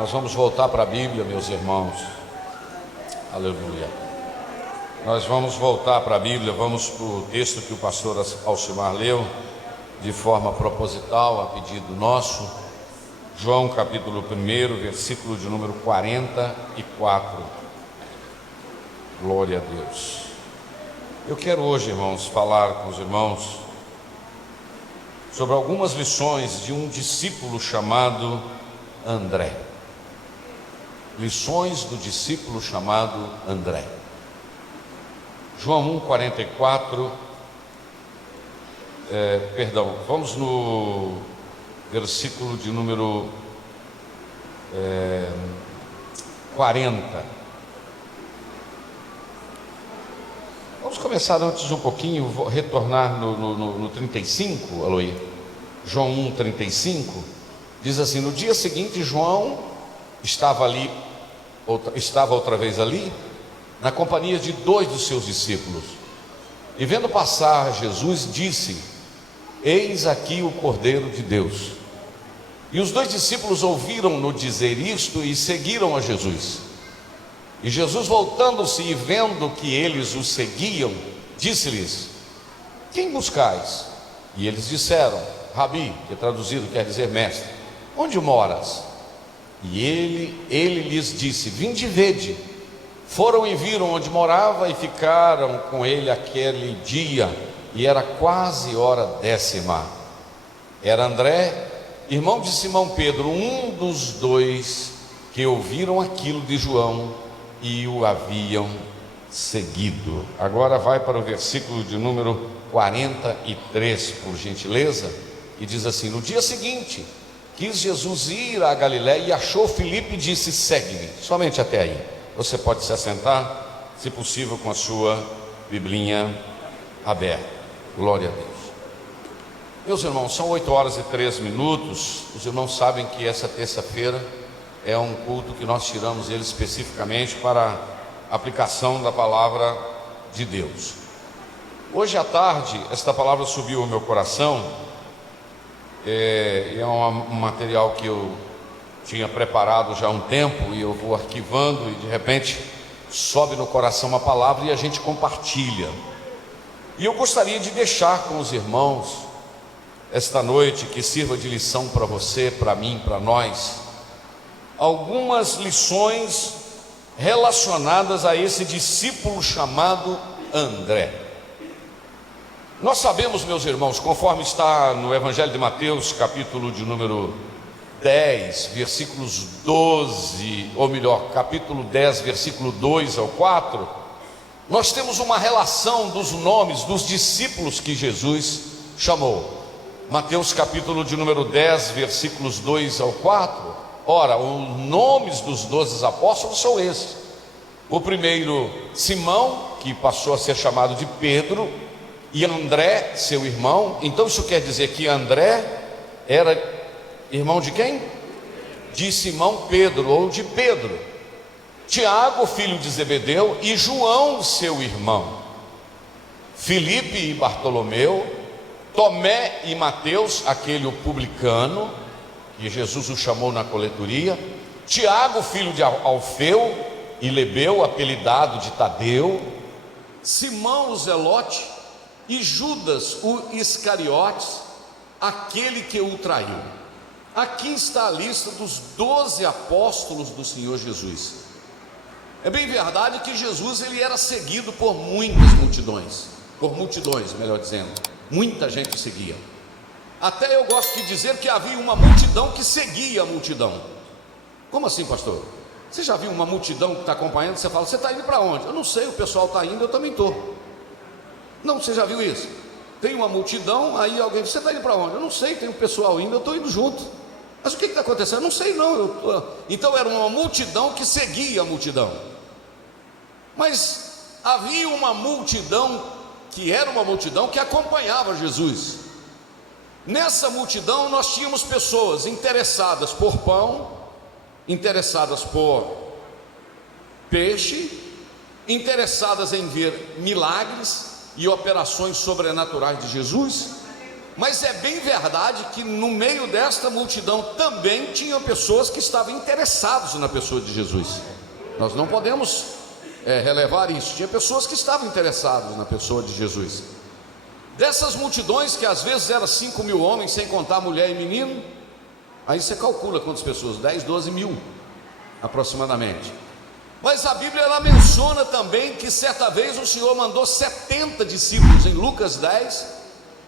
Nós vamos voltar para a Bíblia, meus irmãos. Aleluia. Nós vamos voltar para a Bíblia, vamos para o texto que o pastor Alcimar leu, de forma proposital, a pedido nosso. João capítulo 1, versículo de número 44. Glória a Deus. Eu quero hoje, irmãos, falar com os irmãos sobre algumas lições de um discípulo chamado André. Lições do discípulo chamado André. João 1,44. Vamos no versículo de número 40. Vamos começar antes um pouquinho, vou retornar no 35, Aloí. João 1,35. Diz assim: no dia seguinte, João estava outra vez ali, na companhia de 2 dos seus discípulos. E vendo passar Jesus, disse: eis aqui o Cordeiro de Deus. E os 2 discípulos ouviram-no dizer isto e seguiram a Jesus. E Jesus, voltando-se e vendo que eles o seguiam, disse-lhes: quem buscais? E eles disseram: Rabi, que traduzido quer dizer mestre, onde moras? E ele lhes disse: vinde e vede. Foram e viram onde morava e ficaram com ele aquele dia, e era quase hora 10ª. Era André, irmão de Simão Pedro, um dos 2 que ouviram aquilo de João e o haviam seguido. Agora vai para o versículo de número 43, por gentileza, e diz assim: no dia seguinte, quis Jesus ir a Galiléia e achou Filipe e disse: segue-me. Somente até aí. Você pode se assentar, se possível, com a sua biblinha aberta. Glória a Deus. Meus irmãos, são 8h03. Os irmãos sabem que essa terça-feira é um culto que nós tiramos ele especificamente para a aplicação da palavra de Deus. Hoje à tarde, esta palavra subiu ao meu coração. É um material que eu tinha preparado já há um tempo, e eu vou arquivando, e de repente sobe no coração uma palavra e a gente compartilha. E eu gostaria de deixar com os irmãos esta noite, que sirva de lição para você, para mim, para nós, algumas lições relacionadas a esse discípulo chamado André. Nós sabemos, meus irmãos, conforme está no Evangelho de Mateus, capítulo de número 10, versículos 12, ou melhor, capítulo 10, versículo 2 ao 4, nós temos uma relação dos nomes dos discípulos que Jesus chamou. Mateus capítulo de número 10, versículos 2 ao 4, ora, os nomes dos 12 apóstolos são esses. O primeiro, Simão, que passou a ser chamado de Pedro, e André, seu irmão. Então isso quer dizer que André era irmão de quem? De Simão Pedro, ou de Pedro. Tiago, filho de Zebedeu, e João, seu irmão. Filipe e Bartolomeu, Tomé e Mateus, aquele o publicano, que Jesus o chamou na coletoria. Tiago, filho de Alfeu, e Lebeu, apelidado de Tadeu. Simão o Zelote, e Judas o Iscariotes, aquele que o traiu. Aqui está a lista dos 12 apóstolos do Senhor Jesus. É bem verdade que Jesus ele era seguido por muitas multidões, melhor dizendo, muita gente seguia. Até eu gosto de dizer que havia uma multidão que seguia a multidão. Como assim, pastor? Você já viu uma multidão que está acompanhando? Você fala: você está indo para onde? Eu não sei, o pessoal está indo, eu também estou. Não, você já viu isso? Tem uma multidão, aí alguém diz: você está indo para onde? Eu não sei, tem um pessoal indo, eu estou indo junto. Mas o que está acontecendo? Eu não sei não. Então era uma multidão que seguia a multidão. Mas havia uma multidão que era uma multidão que acompanhava Jesus. Nessa multidão nós tínhamos pessoas interessadas por pão, interessadas por peixe, interessadas em ver milagres e operações sobrenaturais de Jesus, Mas é bem verdade que no meio desta multidão também tinham pessoas que estavam interessadas na pessoa de Jesus. Nós não podemos relevar isso. Tinha pessoas que estavam interessadas na pessoa de Jesus. Dessas multidões, que às vezes eram 5 mil homens, sem contar mulher e menino, aí você calcula quantas pessoas, 10, 12 mil aproximadamente. Mas a Bíblia ela menciona também que certa vez o Senhor mandou 70 discípulos em Lucas 10,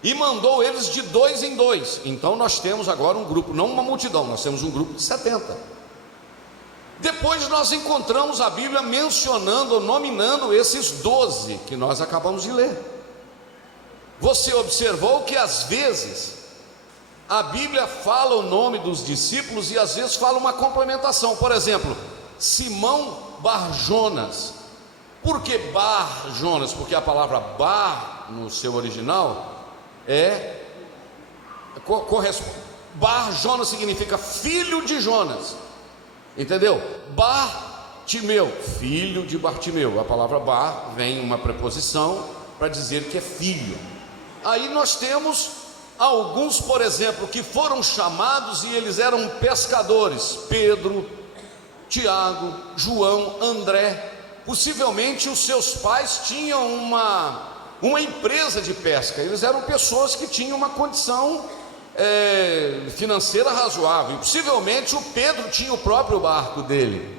e mandou eles de 2 em 2. Então nós temos agora um grupo, não uma multidão, nós temos um grupo de 70. Depois nós encontramos a Bíblia mencionando, nominando esses 12 que nós acabamos de ler. Você observou que às vezes a Bíblia fala o nome dos discípulos e às vezes fala uma complementação. Por exemplo, Simão Bar-Jonas. Por que Bar-Jonas? Porque a palavra Bar no seu original corresponde. Bar-Jonas significa filho de Jonas, entendeu? Bartimeu, filho de Bartimeu. A palavra Bar vem uma preposição para dizer que é filho. Aí nós temos alguns, por exemplo, que foram chamados e eles eram pescadores: Pedro, Tiago, João, André. Possivelmente os seus pais tinham uma empresa de pesca. Eles eram pessoas que tinham uma condição financeira razoável. Possivelmente o Pedro tinha o próprio barco dele.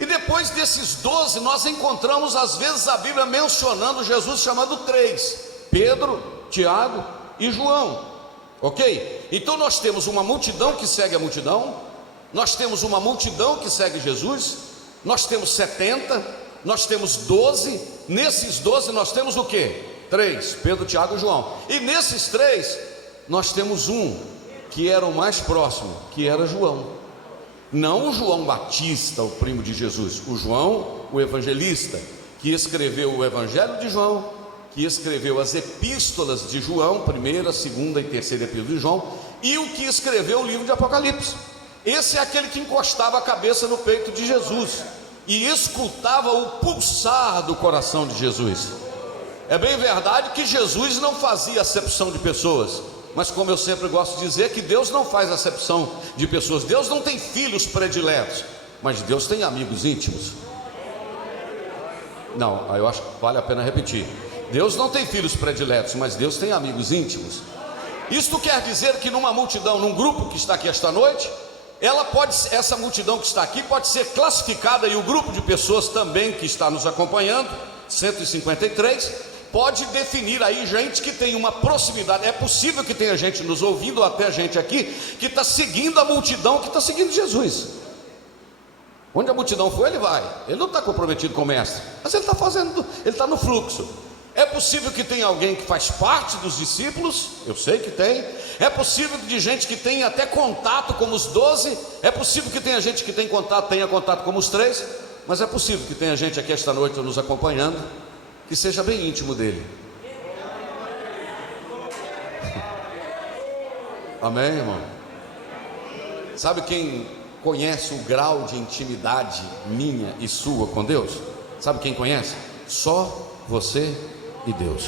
E depois desses 12 nós encontramos às vezes a Bíblia mencionando Jesus chamando 3: Pedro, Tiago e João. Ok? Então nós temos uma multidão que segue a multidão, nós temos uma multidão que segue Jesus, nós temos 70, nós temos 12, nesses 12 nós temos o que? 3, Pedro, Tiago e João. E nesses 3, nós temos um que era o mais próximo, que era João. Não o João Batista, o primo de Jesus, o João, o evangelista, que escreveu o Evangelho de João, que escreveu as epístolas de João, 1ª, 2ª e 3ª epístola de João, e o que escreveu o livro de Apocalipse. Esse é aquele que encostava a cabeça no peito de Jesus e escutava o pulsar do coração de Jesus. É bem verdade que Jesus não fazia acepção de pessoas, mas como eu sempre gosto de dizer, que Deus não faz acepção de pessoas. Deus não tem filhos prediletos, mas Deus tem amigos íntimos. Não, eu acho que vale a pena repetir. Deus não tem filhos prediletos, mas Deus tem amigos íntimos. Isto quer dizer que numa multidão, num grupo que está aqui esta noite, essa multidão que está aqui pode ser classificada, e o grupo de pessoas também que está nos acompanhando, 153, pode definir aí gente que tem uma proximidade. É possível que tenha gente nos ouvindo, ou até gente aqui, que está seguindo a multidão, que está seguindo Jesus. Onde a multidão for, ele vai. Ele não está comprometido com o mestre, mas ele está fazendo, ele está no fluxo. É possível que tenha alguém que faz parte dos discípulos, eu sei que tem. É possível que de gente que tenha até contato com os 12. É possível que tenha gente que tenha contato com os 3. Mas é possível que tenha gente aqui esta noite nos acompanhando que seja bem íntimo dele. Amém, irmão? Sabe quem conhece o grau de intimidade minha e sua com Deus? Sabe quem conhece? Só você e Deus.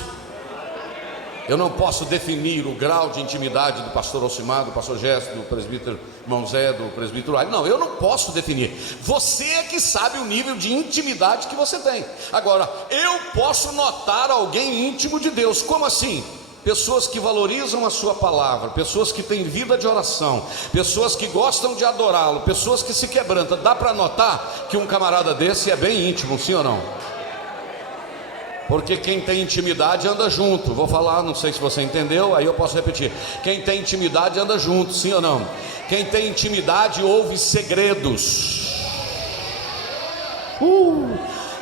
Eu não posso definir o grau de intimidade do pastor Alcimar, do pastor Gesto, do presbítero irmão Zé, do presbítero Ali. Não, eu não posso definir. Você é que sabe o nível de intimidade que você tem. Agora, eu posso notar alguém íntimo de Deus. Como assim? Pessoas que valorizam a sua palavra, pessoas que têm vida de oração, pessoas que gostam de adorá-lo, pessoas que se quebrantam. Dá para notar que um camarada desse é bem íntimo, sim ou não? Porque quem tem intimidade anda junto. Vou falar, não sei se você entendeu, aí eu posso repetir. Quem tem intimidade anda junto, sim ou não? Quem tem intimidade ouve segredos.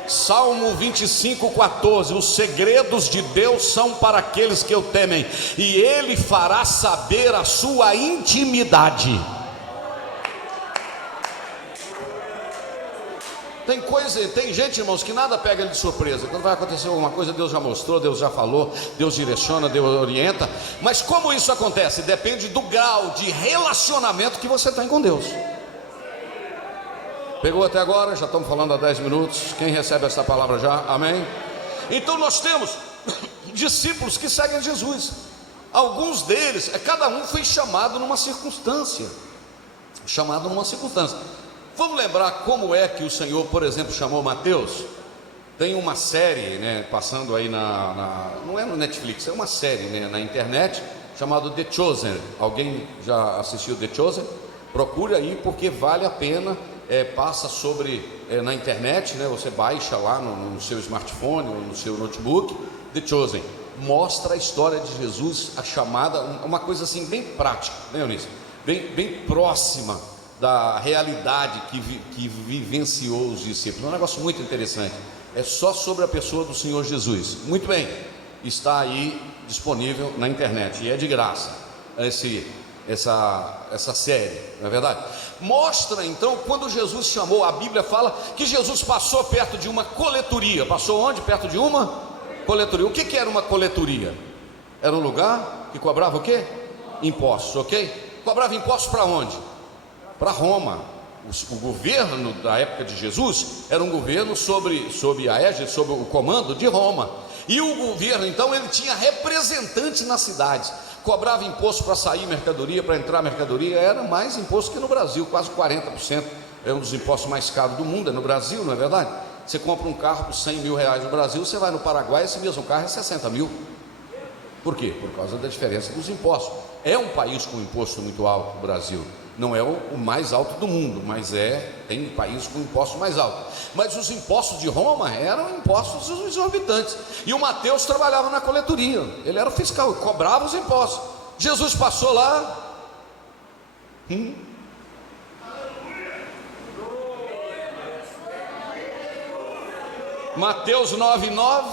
Salmo 25:14. Os segredos de Deus são para aqueles que o temem, e Ele fará saber a sua intimidade. Tem gente, irmãos, que nada pega ele de surpresa. Quando vai acontecer alguma coisa, Deus já mostrou, Deus já falou, Deus direciona, Deus orienta. Mas como isso acontece? Depende do grau de relacionamento que você tem com Deus. Pegou até agora? Já estamos falando há 10 minutos. Quem recebe essa palavra já? Amém? Então nós temos discípulos que seguem Jesus. Alguns deles, cada um foi chamado numa circunstância. Vamos lembrar como é que o Senhor, por exemplo, chamou Mateus? Tem uma série, né, passando aí não é no Netflix, é uma série, né, na internet, chamada The Chosen. Alguém já assistiu The Chosen? Procure aí, porque vale a pena. Passa na internet, né, você baixa lá no seu smartphone ou no seu notebook. The Chosen mostra a história de Jesus, a chamada, uma coisa assim bem prática, né, Eunice? Bem próxima da realidade que vivenciou os discípulos. Um negócio muito interessante. É só sobre a pessoa do Senhor Jesus. Muito bem, está aí disponível na internet e é de graça essa série, não é verdade? Mostra então quando Jesus chamou. A Bíblia fala que Jesus passou perto de uma coletoria. Passou onde? Perto de uma coletoria. O que era uma coletoria? Era um lugar que cobrava o quê? Impostos, ok? Cobrava impostos para onde? Para Roma. O governo da época de Jesus era um governo sob a égide, sob o comando de Roma. E o governo então, ele tinha representantes nas cidades. Cobrava imposto para sair mercadoria, para entrar mercadoria. Era mais imposto que no Brasil, quase 40%. É um dos impostos mais caros do mundo, é no Brasil, não é verdade? Você compra um carro por 100 mil reais no Brasil, você vai no Paraguai, esse mesmo carro é 60 mil. Por quê? Por causa da diferença dos impostos. É um país com imposto muito alto, o Brasil. Não é o mais alto do mundo, mas tem um país com imposto mais alto. Mas os impostos de Roma eram impostos exorbitantes. E o Mateus trabalhava na coletoria, ele era o fiscal, cobrava os impostos. Jesus passou lá. Mateus 9,9.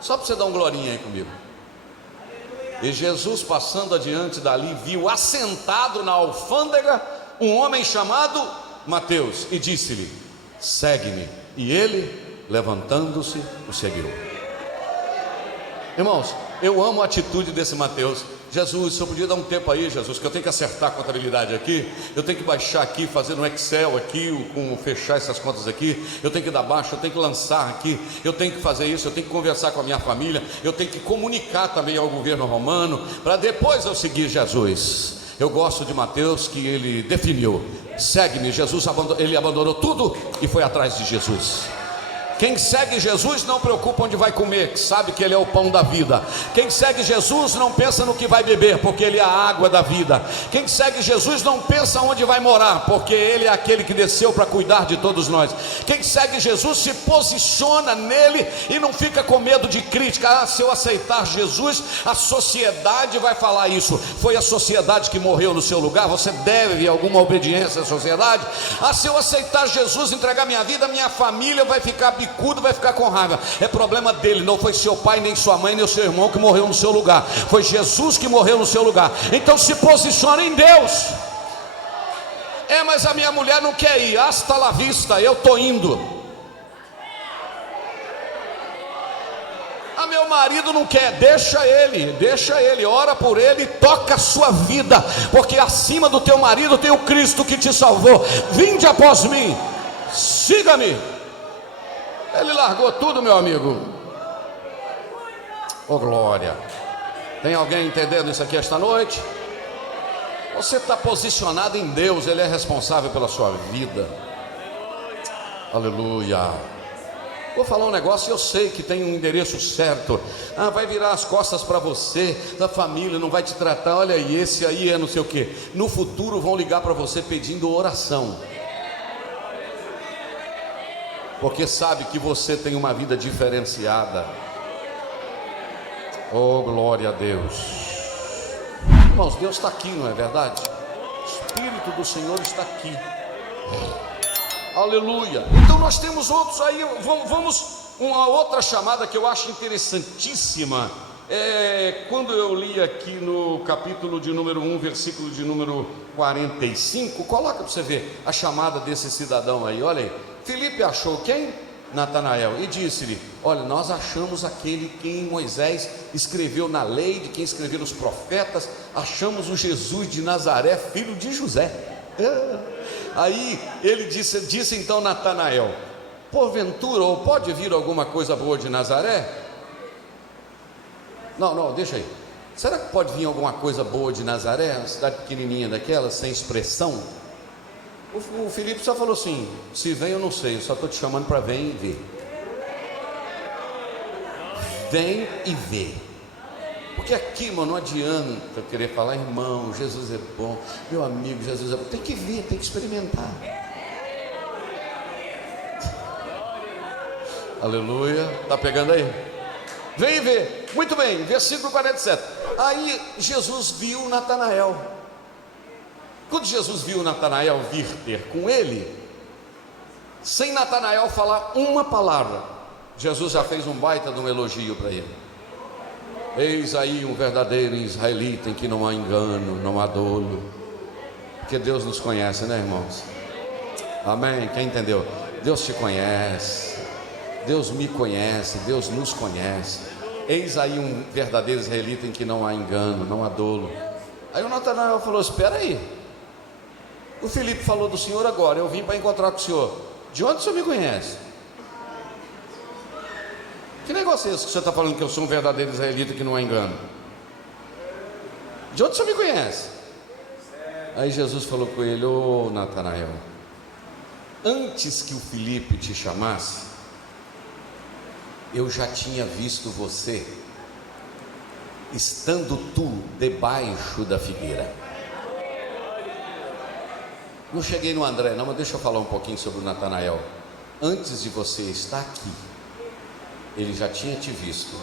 Só para você dar um glorinha aí comigo. E Jesus, passando adiante dali, viu assentado na alfândega um homem chamado Mateus, e disse-lhe: segue-me. E ele, levantando-se, o seguiu. Irmãos, eu amo a atitude desse Mateus. Jesus, se eu podia dar um tempo aí, Jesus, que eu tenho que acertar a contabilidade aqui, eu tenho que baixar aqui, fazer no Excel aqui, fechar essas contas aqui, eu tenho que dar baixo, eu tenho que lançar aqui, eu tenho que fazer isso, eu tenho que conversar com a minha família, eu tenho que comunicar também ao governo romano, para depois eu seguir Jesus. Eu gosto de Mateus, que ele definiu: segue-me. Jesus ele abandonou tudo e foi atrás de Jesus. Quem segue Jesus não preocupa onde vai comer, que sabe que Ele é o pão da vida. Quem segue Jesus não pensa no que vai beber, porque Ele é a água da vida. Quem segue Jesus não pensa onde vai morar, porque Ele é aquele que desceu para cuidar de todos nós. Quem segue Jesus se posiciona nele e não fica com medo de crítica. Se eu aceitar Jesus, a sociedade vai falar isso. Foi a sociedade que morreu no seu lugar, você deve alguma obediência à sociedade. Se eu aceitar Jesus, entregar minha vida, minha família vai ficar bicuda, vai ficar com raiva. É problema dele, não foi seu pai, nem sua mãe, nem o seu irmão que morreu no seu lugar. Foi Jesus que morreu no seu lugar. Então se posicione em Deus. Mas a minha mulher não quer ir. Hasta la vista, eu estou indo. Meu marido não quer, deixa ele, ora por ele, toca a sua vida, porque acima do teu marido tem o Cristo que te salvou. Vinde após mim, siga-me. Ele largou tudo, meu amigo. Oh glória. Tem alguém entendendo isso aqui esta noite? Você está posicionado em Deus, Ele é responsável pela sua vida. Aleluia. Vou falar um negócio, eu sei que tem um endereço certo. Vai virar as costas para você, da família, não vai te tratar. Olha aí, esse aí é não sei o que. No futuro vão ligar para você pedindo oração, porque sabe que você tem uma vida diferenciada. Oh glória a Deus. Irmãos, Deus está aqui, não é verdade? O Espírito do Senhor está aqui. Aleluia. Então nós temos outros aí. Vamos uma outra chamada que eu acho interessantíssima. Quando eu li aqui no capítulo de número 1, versículo de número 45, coloca para você ver a chamada desse cidadão aí. Olha aí. Filipe achou quem? Natanael, e disse-lhe: olha, nós achamos aquele quem Moisés escreveu na lei, de quem escreveram os profetas. Achamos o Jesus de Nazaré, filho de José. Aí ele disse então Natanael: porventura, ou pode vir alguma coisa boa de Nazaré? Não, deixa aí. será que pode vir alguma coisa boa de Nazaré, uma cidade pequenininha daquela, sem expressão? O Filipe só falou assim: se vem eu não sei, eu só estou te chamando para vem e ver. Vem e vê. Porque aqui, irmão, não adianta eu querer falar, irmão, Jesus é bom, meu amigo, Jesus é bom. Tem que ver, tem que experimentar. Aleluia, está pegando aí? Vem e vê. Muito bem, versículo 47. Aí Jesus viu Natanael. Quando Jesus viu Natanael vir ter com ele, sem Natanael falar uma palavra, Jesus já fez um baita de um elogio para ele. Eis aí um verdadeiro israelita em que não há engano, não há dolo. Porque Deus nos conhece, né, irmãos? Amém? Quem entendeu? Deus te conhece, Deus me conhece, Deus nos conhece. Eis aí um verdadeiro israelita em que não há engano, não há dolo. Aí o Natanael falou: espera aí, o Filipe falou do senhor agora, eu vim para encontrar com o senhor. De onde o senhor me conhece? Que negócio é esse que você está falando que eu sou um verdadeiro israelita que não há engano? De onde o senhor me conhece? Aí Jesus falou com ele: ô Natanael, antes que o Filipe te chamasse, eu já tinha visto você, estando tu debaixo da figueira. Não cheguei no André não, mas deixa eu falar um pouquinho sobre o Natanael. Antes de você estar aqui, ele já tinha te visto.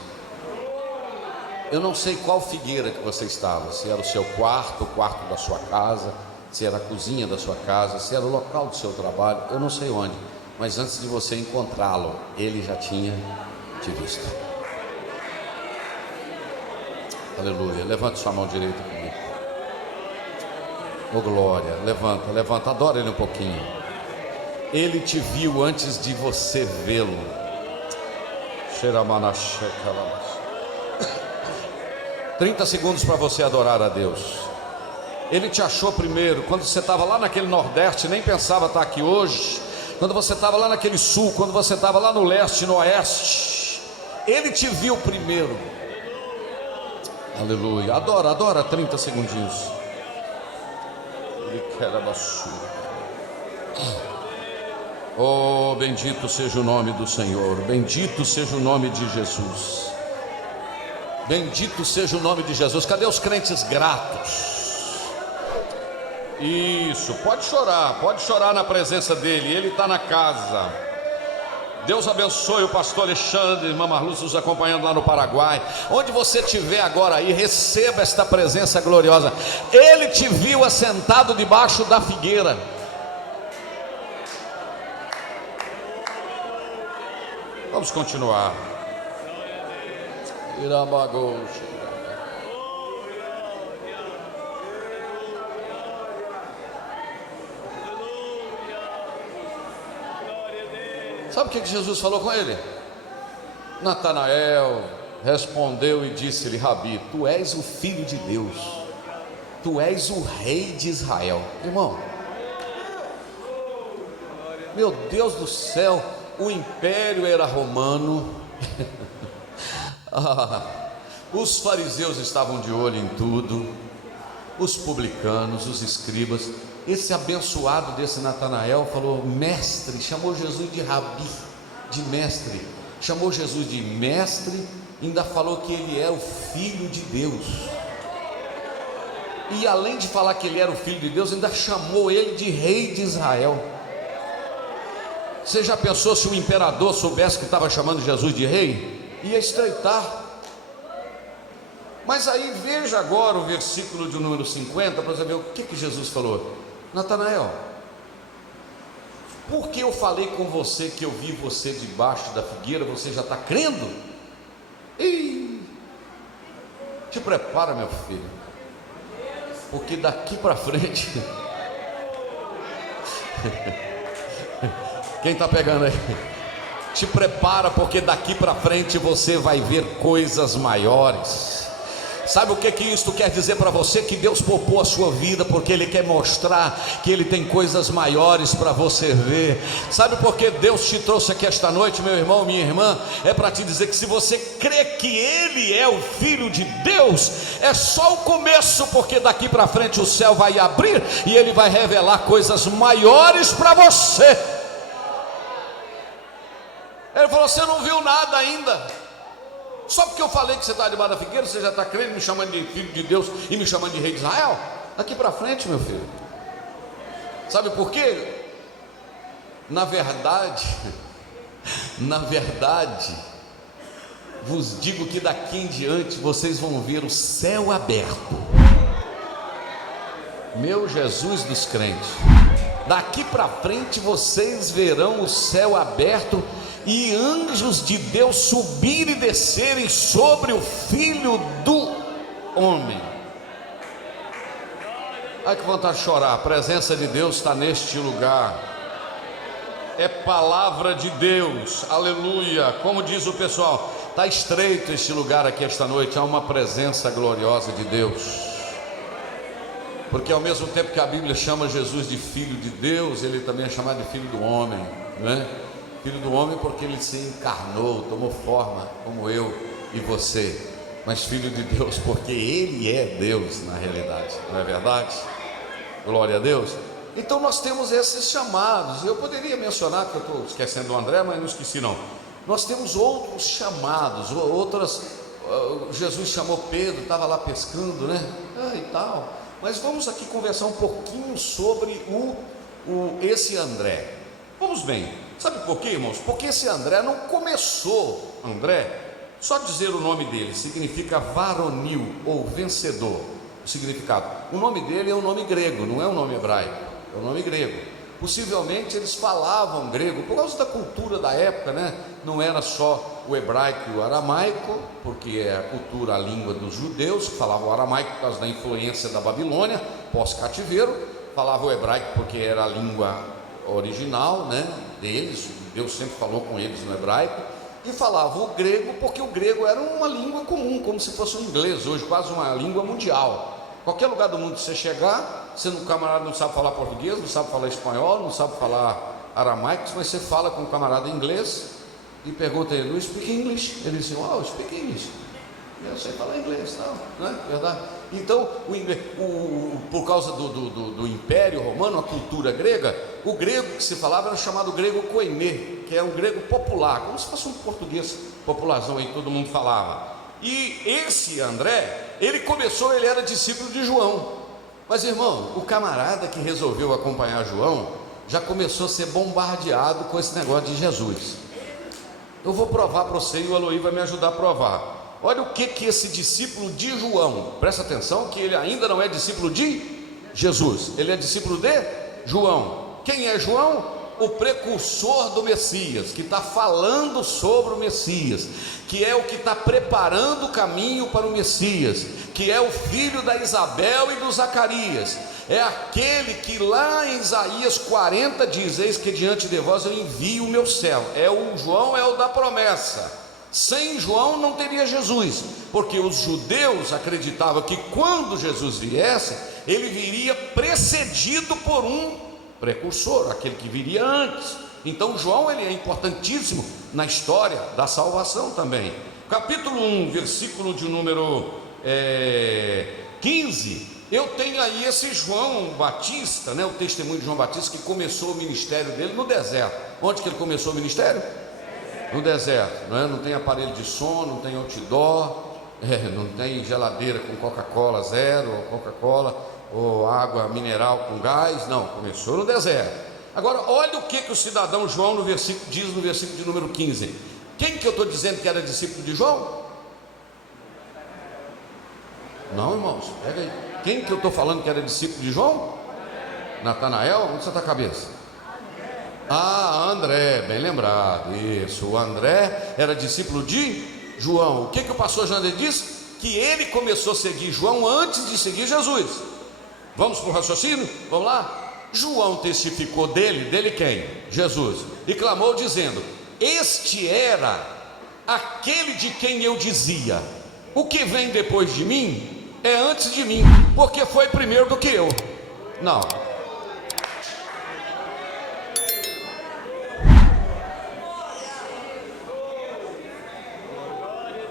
Eu não sei qual figueira que você estava, se era o seu quarto, o quarto da sua casa, se era a cozinha da sua casa, se era o local do seu trabalho, eu não sei onde, mas antes de você encontrá-lo, ele já tinha te visto. Aleluia, levante sua mão direita comigo. Oh glória, levanta, levanta, adora ele um pouquinho. Ele te viu antes de você vê-lo. 30 segundos para você adorar a Deus. Ele te achou primeiro, quando você estava lá naquele Nordeste, nem pensava estar aqui hoje. Quando você estava lá naquele Sul, quando você estava lá no Leste, no Oeste, Ele te viu primeiro. Aleluia, adora, adora 30 segundinhos. Ele quer a basura. Oh, bendito seja o nome do Senhor, bendito seja o nome de Jesus, bendito seja o nome de Jesus. Cadê os crentes gratos? Isso, pode chorar na presença dele, ele está na casa. Deus abençoe o pastor Alexandre, irmã Marluz nos acompanhando lá no Paraguai. Onde você estiver agora aí, receba esta presença gloriosa. Ele te viu assentado debaixo da figueira. Vamos continuar. Sabe o que Jesus falou com ele? Natanael respondeu e disse-lhe: Rabi, tu és o filho de Deus, tu és o rei de Israel. Irmão, meu Deus do céu, o império era romano. Os fariseus estavam de olho em tudo, os publicanos, os escribas. Esse abençoado desse Natanael falou: mestre, chamou Jesus de Rabi, de mestre, chamou Jesus de mestre, ainda falou que ele é o filho de Deus. E além de falar que ele era o filho de Deus, ainda chamou ele de rei de Israel. Você já pensou se o imperador soubesse que estava chamando Jesus de rei? Ia estreitar. Mas aí veja agora o versículo de número 50 para você ver o que Jesus falou. Natanael, porque eu falei com você que eu vi você debaixo da figueira, você já está crendo? Ih, te prepara, meu filho, porque daqui para frente quem está pegando aí? Te prepara, porque daqui para frente você vai ver coisas maiores. Sabe o que isto quer dizer para você? Que Deus poupou a sua vida porque Ele quer mostrar que Ele tem coisas maiores para você ver. Sabe por que Deus te trouxe aqui esta noite, meu irmão, minha irmã? É para te dizer que se você crê que Ele é o Filho de Deus, é só o começo, porque daqui para frente o céu vai abrir e Ele vai revelar coisas maiores para você. Ele falou: você não viu nada ainda. Só porque eu falei que você está debaixo da figueira, você já está crendo, me chamando de filho de Deus e me chamando de rei de Israel? Daqui para frente, meu filho. Sabe por quê? Na verdade, vos digo que daqui em diante vocês vão ver o céu aberto. Meu Jesus dos crentes, daqui para frente vocês verão o céu aberto e anjos de Deus subirem e descerem sobre o Filho do Homem. Ai, que vontade de chorar. A presença de Deus está neste lugar. É palavra de Deus, aleluia. Como diz o pessoal, está estreito este lugar aqui esta noite. Há uma presença gloriosa de Deus. Porque ao mesmo tempo que a Bíblia chama Jesus de Filho de Deus, Ele também é chamado de Filho do Homem, não é? Filho do Homem porque Ele se encarnou, tomou forma como eu e você. Mas Filho de Deus porque Ele é Deus na realidade, não é verdade? Glória a Deus. Então nós temos esses chamados. Eu poderia mencionar, que eu estou esquecendo o André, mas não esqueci não. Nós temos outros chamados, outras. Jesus chamou Pedro, estava lá pescando, né? E tal. Mas vamos aqui conversar um pouquinho sobre esse André. Vamos bem. Sabe por quê, irmãos? Porque esse André não começou. André, só dizer o nome dele significa varonil ou vencedor. O significado. O nome dele é um nome grego, não é um nome hebraico, é um nome grego. Possivelmente eles falavam grego por causa da cultura da época, né? Não era só o hebraico e o aramaico, porque é a cultura, a língua dos judeus que falavam o aramaico por causa da influência da Babilônia, pós-cativeiro. Falava o hebraico porque era a língua original, né, deles. Deus sempre falou com eles no hebraico. E falava o grego porque o grego era uma língua comum, como se fosse o inglês hoje, quase uma língua mundial. Qualquer lugar do mundo que você chegar, você no camarada não sabe falar português, não sabe falar espanhol, não sabe falar aramaico, mas você fala com um camarada inglês e pergunta ele: "You speak English?" Ele diz: "Oh, speak English." Eu sei falar inglês, não é verdade? Então, por causa do Império Romano, a cultura grega, o grego que se falava era chamado grego koiné, que é um grego popular, como se fosse um português popularzão aí que todo mundo falava. E esse André, ele era discípulo de João. Mas, irmão, o camarada que resolveu acompanhar João já começou a ser bombardeado com esse negócio de Jesus. Eu vou provar para você e o Aloí vai me ajudar a provar. Olha o que esse discípulo de João, presta atenção que ele ainda não é discípulo de Jesus, ele é discípulo de João. Quem é João? O precursor do Messias, que está falando sobre o Messias, que é o que está preparando o caminho para o Messias, que é o filho da Isabel e do Zacarias, é aquele que lá em Isaías 40 diz: "Eis que diante de vós eu envio o meu céu." João é o da promessa. Sem João não teria Jesus, porque os judeus acreditavam que quando Jesus viesse, ele viria precedido por um precursor, aquele que viria antes. Então João, ele é importantíssimo na história da salvação também. Capítulo 1, versículo de número 15, eu tenho aí esse João Batista, né, o testemunho de João Batista, que começou o ministério dele no deserto. Onde que ele começou o ministério? No deserto, não tem aparelho de som, não tem outdoor, não tem geladeira com Coca-Cola zero, ou Coca-Cola, ou água mineral com gás. Não, começou no deserto. Agora, olha o que o cidadão João diz no versículo de número 15. Quem que eu estou dizendo que era discípulo de João? Não, irmãos, pega aí. Quem que eu estou falando que era discípulo de João? Natanael? Onde você está a cabeça? André, bem lembrado, isso. O André era discípulo de João. O que o pastor Jander disse? Que ele começou a seguir João antes de seguir Jesus. Vamos para o raciocínio? Vamos lá? João testificou dele quem? Jesus. E clamou dizendo: "Este era aquele de quem eu dizia: O que vem depois de mim é antes de mim, porque foi primeiro do que eu. Não.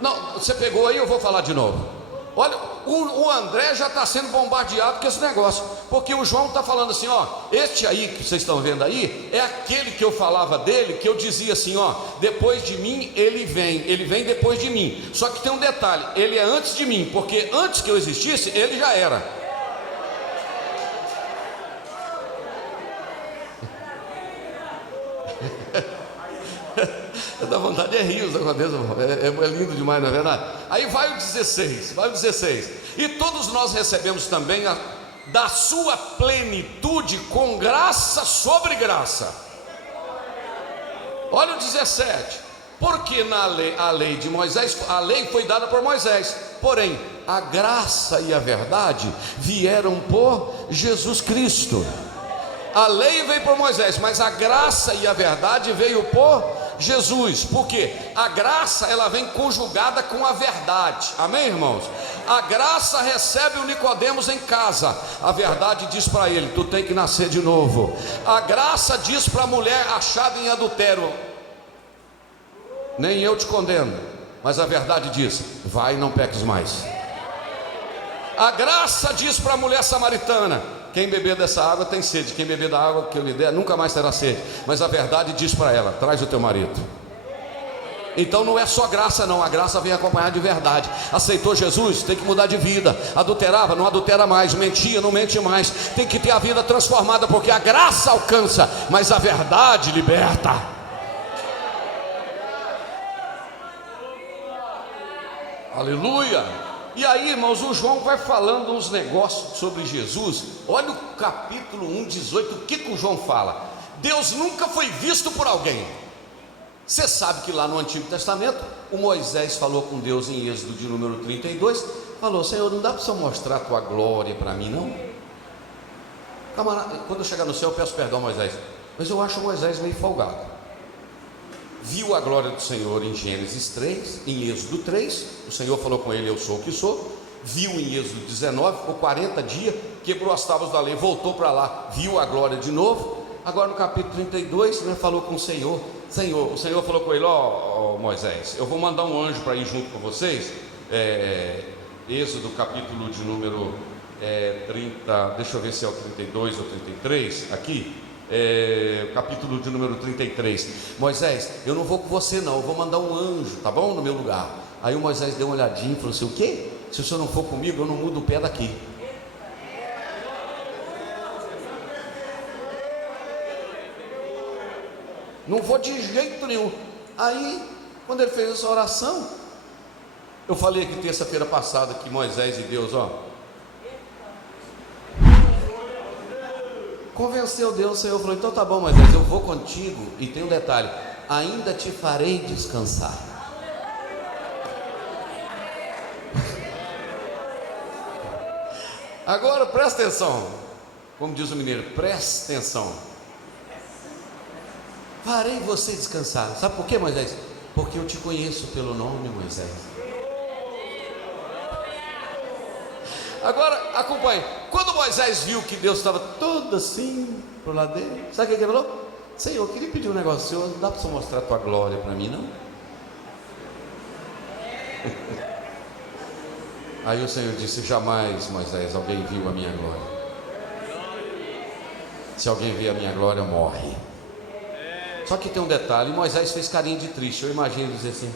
Não, você pegou aí, eu vou falar de novo. Olha, o André já está sendo bombardeado com esse negócio, porque o João está falando assim, ó, este aí que vocês estão vendo aí, é aquele que eu falava dele, que eu dizia assim, ó, depois de mim ele vem depois de mim. Só que tem um detalhe, ele é antes de mim, porque antes que eu existisse, ele já era. Dá vontade de rir, é lindo demais, não é verdade? Aí vai o 16, e todos nós recebemos também da sua plenitude com graça sobre graça. Olha o 17, porque a lei de Moisés, a lei foi dada por Moisés, porém a graça e a verdade vieram por Jesus Cristo. A lei veio por Moisés, mas a graça e a verdade veio por Jesus, porque a graça ela vem conjugada com a verdade, amém, irmãos? A graça recebe o Nicodemos em casa, a verdade diz para ele: tu tem que nascer de novo. A graça diz para a mulher achada em adultério: nem eu te condeno, mas a verdade diz: vai e não peques mais. A graça diz para a mulher samaritana: quem beber dessa água tem sede, quem beber da água que eu lhe der nunca mais terá sede. Mas a verdade diz para ela: traz o teu marido. Então não é só graça não, a graça vem acompanhada de verdade. Aceitou Jesus, tem que mudar de vida. Adulterava, não adultera mais. Mentia, não mente mais. Tem que ter a vida transformada, porque a graça alcança, mas a verdade liberta. Aleluia. E aí, irmãos, o João vai falando uns negócios sobre Jesus. Olha o capítulo 1, 18, o que o João fala? Deus nunca foi visto por alguém. Você sabe que lá no Antigo Testamento, o Moisés falou com Deus em Êxodo de número 32, falou: Senhor, não dá para o Senhor mostrar a tua glória para mim, não? Camarada, quando eu chegar no céu, eu peço perdão a Moisés, mas eu acho o Moisés meio folgado. Viu a glória do Senhor em Gênesis 3, em Êxodo 3, o Senhor falou com ele: eu sou o que sou. Viu em Êxodo 19, ficou 40 dias, quebrou as tábuas da lei, voltou para lá, viu a glória de novo. Agora no capítulo 32, né, falou com o Senhor, o Senhor falou com ele: ó Moisés, eu vou mandar um anjo para ir junto com vocês. Êxodo capítulo de número 30, deixa eu ver se é o 32 ou 33, aqui, capítulo de número 33. Moisés, eu não vou com você não, eu vou mandar um anjo, tá bom, no meu lugar. Aí o Moisés deu uma olhadinha e falou assim: o quê? Se o senhor não for comigo, eu não mudo o pé daqui. Não vou de jeito nenhum. Aí, quando ele fez essa oração, eu falei aqui terça-feira passada que Moisés e Deus, convenceu Deus. O Senhor falou: então tá bom, Moisés, eu vou contigo. E tem um detalhe: ainda te farei descansar. Agora presta atenção, como diz o mineiro, presta atenção. Farei você descansar. Sabe por quê, Moisés? Porque eu te conheço pelo nome, Moisés. Agora acompanhe. Quando Moisés viu que Deus estava todo assim pro lado dele, sabe o que ele falou? Senhor, eu queria pedir um negócio. Senhor, não dá para você mostrar a tua glória para mim, não? Aí o Senhor disse: jamais, Moisés, alguém viu a minha glória. Se alguém vê a minha glória, morre. Só que tem um detalhe: Moisés fez carinha de triste. Eu imagino dizer assim: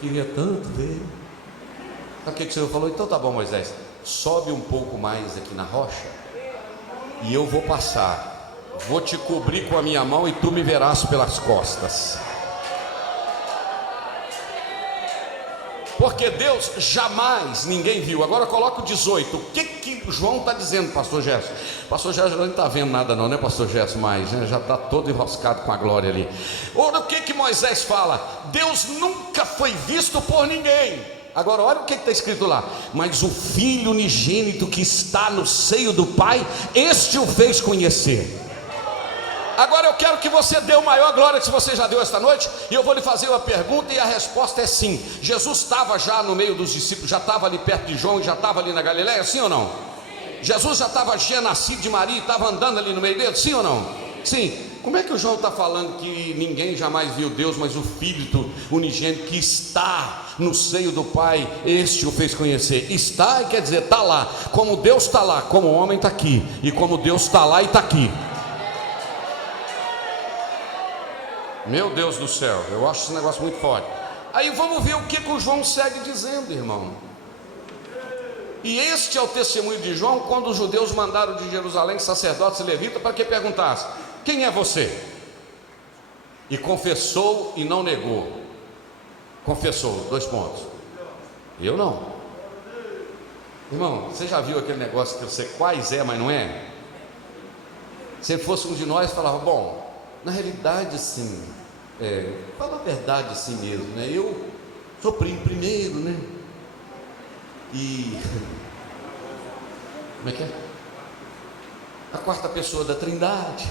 queria tanto ver. Sabe o que o Senhor falou? Então tá bom, Moisés, sobe um pouco mais aqui na rocha e eu vou passar, vou te cobrir com a minha mão e tu me verás pelas costas. Porque Deus jamais ninguém viu. Agora coloca o 18. O que João está dizendo, pastor Gerson? Pastor Gerson não está vendo nada não, né, pastor Gerson? Mais, né? Já está todo enroscado com a glória ali. Olha o que Moisés fala: Deus nunca foi visto por ninguém. Agora olha o que está escrito lá: mas o Filho unigênito que está no seio do Pai, este o fez conhecer. Agora eu quero que você dê o maior glória que você já deu esta noite, e eu vou lhe fazer uma pergunta e a resposta é sim. Jesus estava já no meio dos discípulos, já estava ali perto de João, já estava ali na Galileia, sim ou não? Jesus já tinha nascido de Maria e estava andando ali no meio deles, sim ou não? Sim. Como é que o João está falando que ninguém jamais viu Deus, mas o Filho unigênito que está no seio do Pai, este o fez conhecer? Está, quer dizer, está lá. Como Deus está lá, como o homem está aqui, e como Deus está lá e está aqui. Meu Deus do céu, eu acho esse negócio muito forte. Aí vamos ver o que o João segue dizendo, irmão. E este é o testemunho de João, quando os judeus mandaram de Jerusalém sacerdotes e levitas para que perguntassem: quem é você? E confessou e não negou. Confessou, 2 pontos. Eu não. Irmão, você já viu aquele negócio que você quase é, mas não é? Se fosse um de nós, falava: bom, na realidade sim, fala a verdade assim mesmo, né? Eu sou primeiro, né? E como é que é? A 4ª pessoa da Trindade.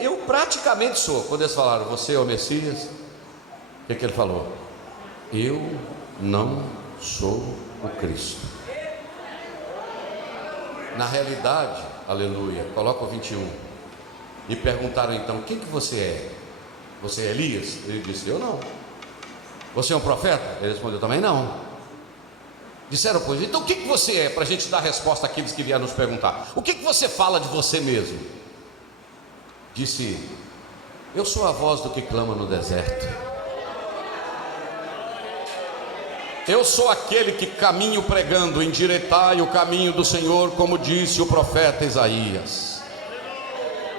Eu praticamente sou. Quando eles falaram: você é o Messias, o que ele falou? Eu não sou o Cristo. Na realidade, aleluia, coloca o 21. E perguntaram então: quem que você é? Você é Elias? Ele disse: eu não. Você é um profeta? Ele respondeu: também não. Disseram: pois, então o que você é? Para a gente dar resposta àqueles que vieram nos perguntar. O que você fala de você mesmo? Disse: eu sou a voz do que clama no deserto. Eu sou aquele que caminho pregando: endireitai o caminho do Senhor, como disse o profeta Isaías.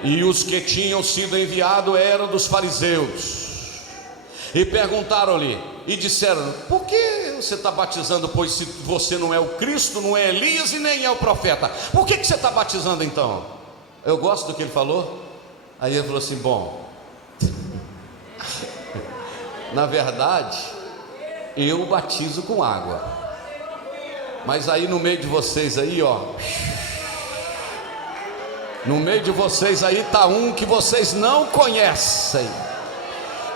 E os que tinham sido enviados eram dos fariseus. E perguntaram-lhe e disseram: por que você está batizando? Pois se você não é o Cristo, não é Elias e nem é o profeta, por que você está batizando então? Eu gosto do que ele falou. Aí ele falou assim: bom, na verdade eu batizo com água, mas aí no meio de vocês aí, ó, no meio de vocês aí está um que vocês não conhecem.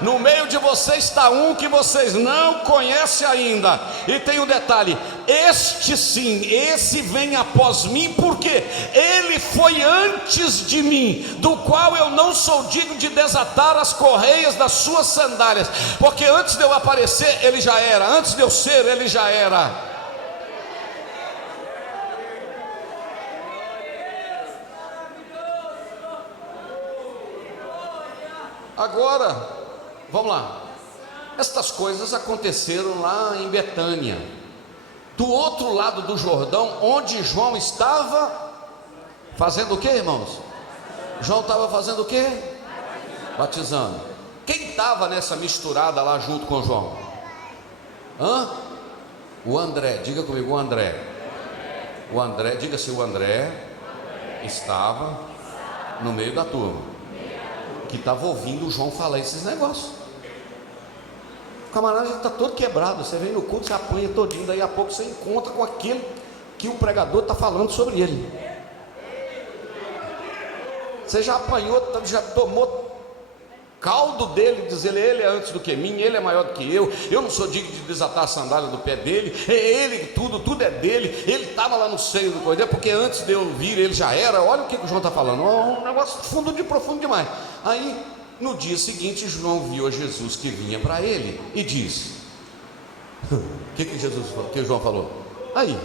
No meio de vocês está um que vocês não conhecem ainda. E tem um detalhe: este sim, esse vem após mim, porque ele foi antes de mim, do qual eu não sou digno de desatar as correias das suas sandálias. Porque antes de eu aparecer, ele já era. Antes de eu ser, ele já era. Agora, vamos lá. Estas coisas aconteceram lá em Betânia, do outro lado do Jordão, onde João estava fazendo o que, irmãos? João estava fazendo o que? Batizando. Quem estava nessa misturada lá junto com João? O André. Diga comigo: o André. O André, diga-se, o André estava no meio da turma que estava ouvindo o João falar esses negócios. O camarada já está todo quebrado. Você vem no culto, você apanha todinho, daí a pouco você encontra com aquele que o pregador está falando sobre ele. Você já apanhou, já tomou caldo dele, dizer: ele é antes do que mim, ele é maior do que eu não sou digno de desatar a sandália do pé dele, é ele, tudo é dele, ele estava lá no seio do cordeiro, porque antes de eu vir ele já era. Olha o que o João está falando, um negócio profundo demais. Aí no dia seguinte João viu a Jesus que vinha para ele e disse: o que João falou? Aí,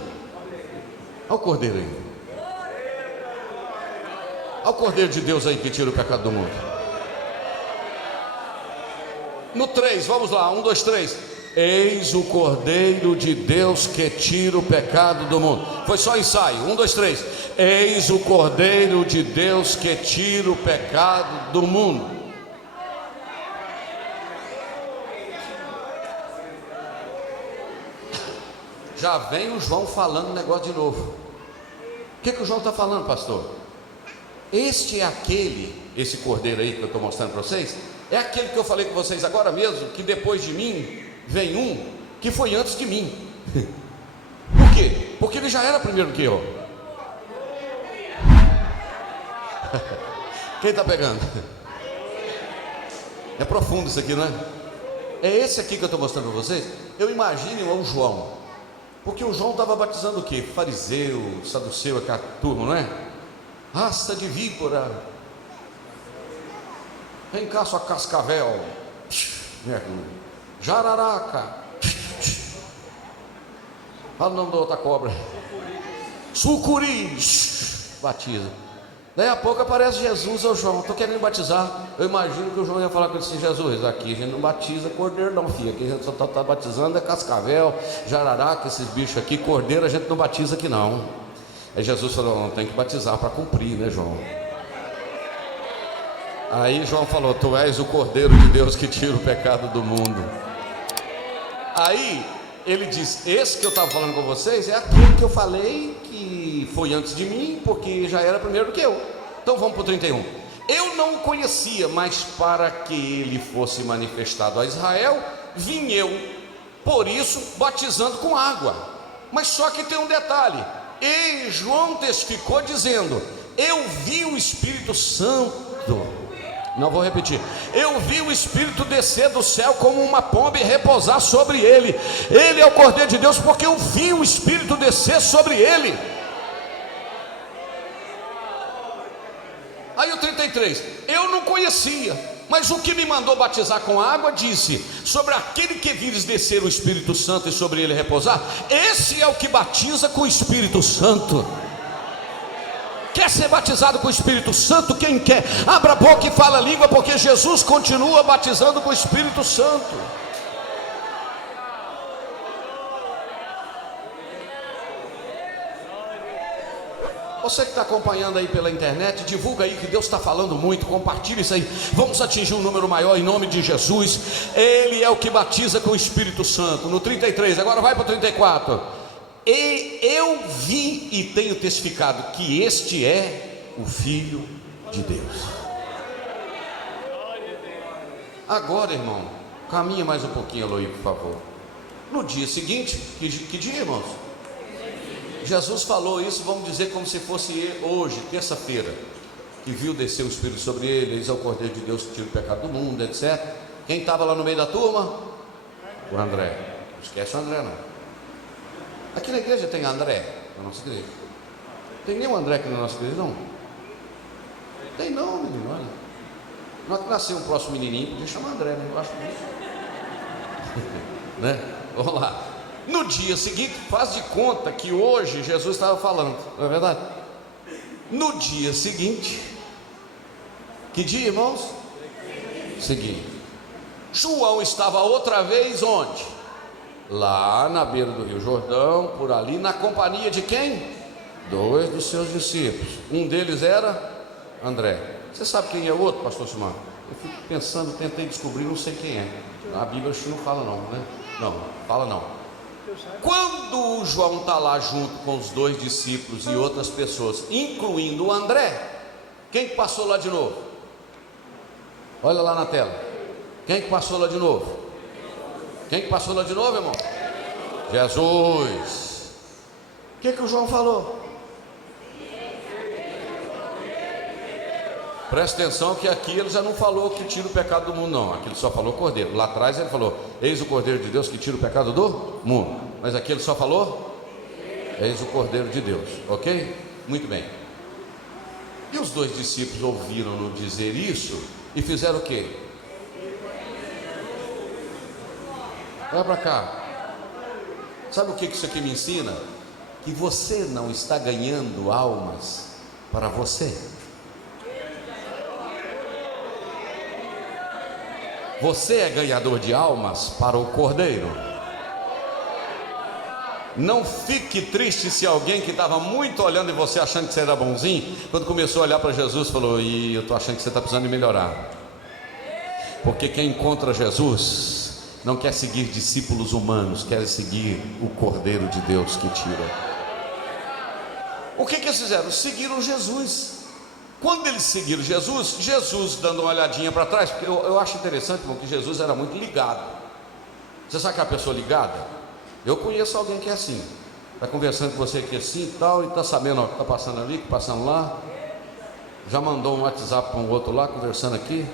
olha o cordeiro aí, olha o cordeiro de Deus aí que tira o pecado do mundo. No 3, vamos lá, 1, 2, 3. Eis o Cordeiro de Deus que tira o pecado do mundo. Foi só ensaio, 1, 2, 3. Eis o Cordeiro de Deus que tira o pecado do mundo. Já vem o João falando o negócio de novo. O que o João está falando, pastor? Este é aquele, esse cordeiro aí que eu estou mostrando para vocês, é aquele que eu falei com vocês agora mesmo, que depois de mim vem um que foi antes de mim. Por quê? Porque ele já era primeiro que eu. Quem está pegando? É profundo isso aqui, não é? É esse aqui que eu estou mostrando para vocês. Eu imagino o João, porque o João estava batizando o quê? Fariseu, saduceu, aquela turma, não é? Raça de víbora, vem cá sua cascavel, jararaca, fala o nome da outra cobra, sucuri, batiza. Daí a pouco aparece Jesus ao João, estou querendo batizar. Eu imagino que o João ia falar com ele assim: Jesus, aqui a gente não batiza cordeiro não, filho. Aqui a gente só está batizando é cascavel, jararaca, esses bichos aqui. Cordeiro a gente não batiza aqui não. Aí Jesus falou: não, tem que batizar para cumprir, né, João? Aí João falou: tu és o Cordeiro de Deus que tira o pecado do mundo. Aí ele diz: esse que eu estava falando com vocês é aquele que eu falei que foi antes de mim, porque já era primeiro do que eu. Então vamos para o 31. Eu não o conhecia, mas para que ele fosse manifestado a Israel, vim eu, por isso batizando com água. Mas só que tem um detalhe: e João testificou dizendo: eu vi o Espírito Santo. Não vou repetir. Eu vi o Espírito descer do céu como uma pomba e repousar sobre ele. Ele é o Cordeiro de Deus, porque eu vi o Espírito descer sobre ele. Aí o 33, eu não conhecia, mas o que me mandou batizar com água disse: sobre aquele que vires descer o Espírito Santo e sobre ele repousar, esse é o que batiza com o Espírito Santo. Quer ser batizado com o Espírito Santo? Quem quer? Abra a boca e fala a língua, porque Jesus continua batizando com o Espírito Santo. Você que está acompanhando aí pela internet, divulga aí que Deus está falando muito, compartilha isso aí. Vamos atingir um número maior em nome de Jesus. Ele é o que batiza com o Espírito Santo. No 33, agora vai para o 34. E eu vi e tenho testificado que este é o Filho de Deus. Agora, irmão, caminha mais um pouquinho, Eloy, por favor. No dia seguinte, que dia, irmãos? Jesus falou isso, vamos dizer como se fosse hoje, terça-feira, que viu descer o Espírito sobre ele, eis é o Cordeiro de Deus que tira o pecado do mundo, etc. Quem estava lá no meio da turma? O André. Não esquece o André, não. Aqui na igreja tem André, na nossa igreja. Tem nenhum André aqui na nossa igreja, não? Tem não, menino, olha. Na hora que nasceu um próximo menininho, podia chamar André, né? Eu acho isso. Né? Vamos lá. No dia seguinte, faz de conta que hoje Jesus estava falando, não é verdade? No dia seguinte, que dia, irmãos? Seguinte, João estava outra vez onde? Lá na beira do Rio Jordão, por ali, na companhia de quem? 2 dos seus discípulos. Um deles era André. Você sabe quem é o outro, pastor Simão? Eu fico pensando, tentei descobrir, não sei quem é. Na Bíblia acho que não fala não, né? Não, fala não. Quando o João está lá junto com os 2 discípulos e outras pessoas, incluindo o André, quem que passou lá de novo? Olha lá na tela. Quem que passou lá de novo? Quem que passou lá de novo, irmão? Jesus. O que o João falou? Presta atenção que aqui ele já não falou que tira o pecado do mundo, não. Aqui ele só falou Cordeiro. Lá atrás ele falou: eis o Cordeiro de Deus que tira o pecado do mundo. Mas aqui ele só falou: eis o Cordeiro de Deus. Ok? Muito bem. E os 2 discípulos ouviram-no dizer isso e fizeram o quê? Olha para cá. Sabe o que isso aqui me ensina? Que você não está ganhando almas para você. Você é ganhador de almas para o Cordeiro. Não fique triste se alguém que estava muito olhando em você, achando que você era bonzinho, quando começou a olhar para Jesus, falou: e eu estou achando que você está precisando de melhorar. Porque quem encontra Jesus não quer seguir discípulos humanos, quer seguir o Cordeiro de Deus que tira. O que eles fizeram? Seguiram Jesus. Quando eles seguiram Jesus, Jesus dando uma olhadinha para trás, porque eu acho interessante, irmão, que Jesus era muito ligado. Você sabe que é a pessoa ligada? Eu conheço alguém que é assim, está conversando com você aqui assim e tal, e está sabendo o que está passando ali, o que está passando lá. Já mandou um WhatsApp para um outro lá, conversando aqui?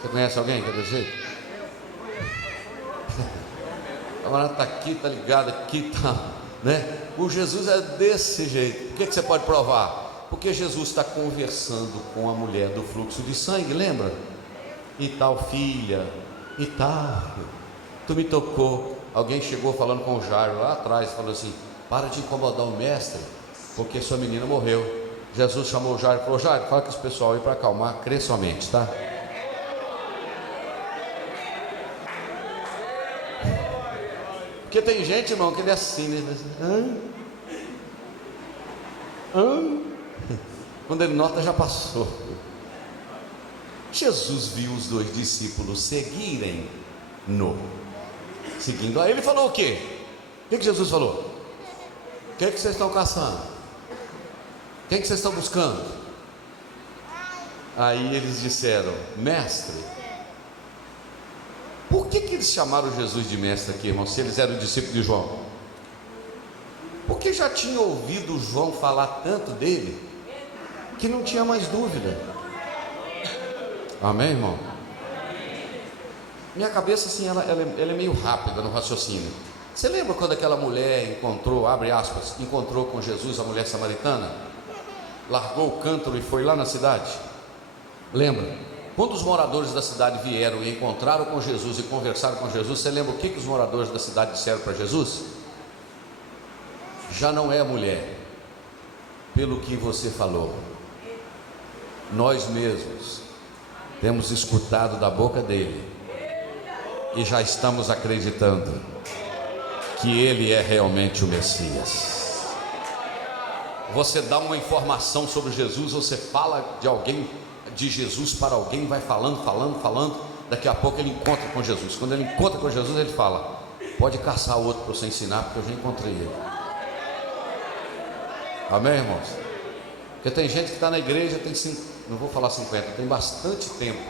Você conhece alguém que é desse jeito? O camarada está aqui, está ligado aqui, tá, né? O Jesus é desse jeito. Por que você pode provar? Porque Jesus está conversando com a mulher do fluxo de sangue, lembra? E tal, filha, e tal, tu me tocou. Alguém chegou falando com o Jairo lá atrás, falou assim: para de incomodar o mestre, porque sua menina morreu. Jesus chamou o Jairo e falou: Jairo, fala com esse pessoal aí para acalmar, crê somente, tá? Porque tem gente, irmão, que ele é assim, né? Quando ele nota, já passou. Jesus viu os dois discípulos seguindo. Aí ele falou o quê? O que Jesus falou? O que vocês estão caçando? Quem que vocês estão buscando? Aí eles disseram: mestre. Por que eles chamaram Jesus de mestre aqui, irmão, se eles eram discípulos de João? Porque já tinham ouvido João falar tanto dele, que não tinha mais dúvida. Amém, irmão? Minha cabeça assim, ela é meio rápida no raciocínio. Você lembra quando aquela mulher encontrou, abre aspas, encontrou com Jesus a mulher samaritana? Largou o cântaro e foi lá na cidade? Lembra? Quando os moradores da cidade vieram e encontraram com Jesus e conversaram com Jesus, você lembra o que os moradores da cidade disseram para Jesus? Já não é a mulher, pelo que você falou. Nós mesmos temos escutado da boca dele e já estamos acreditando que ele é realmente o Messias. Você dá uma informação sobre Jesus, você fala de alguém, de Jesus para alguém, vai falando, daqui a pouco ele encontra com Jesus. Quando ele encontra com Jesus, ele fala: pode caçar outro para você ensinar, porque eu já encontrei ele. Amém, irmãos? Porque tem gente que está na igreja, não vou falar 50, tem bastante tempo,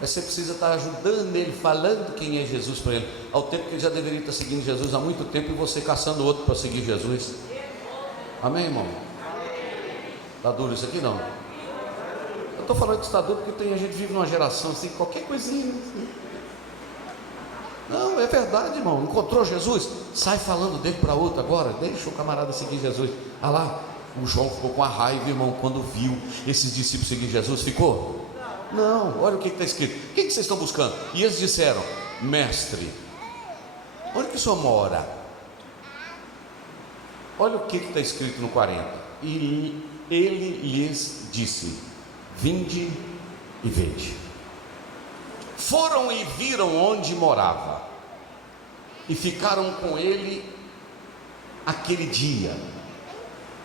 mas você precisa estar ajudando ele, falando quem é Jesus para ele, ao tempo que ele já deveria estar seguindo Jesus há muito tempo, e você caçando outro para seguir Jesus. Amém, irmão? Está duro isso aqui? Não. Eu estou falando que está duro porque a gente vive numa geração assim, qualquer coisinha assim. Não, é verdade, irmão. Encontrou Jesus, sai falando dele para outro agora, deixa o camarada seguir Jesus. Ah lá, o João ficou com a raiva, irmão, quando viu esses discípulos seguir Jesus. Ficou? Não, olha o que está escrito. O que vocês estão buscando? E eles disseram: mestre, onde que o senhor mora? Olha o que está escrito no 40. E ele lhes disse: vinde e vede. Foram e viram onde morava, e ficaram com ele aquele dia,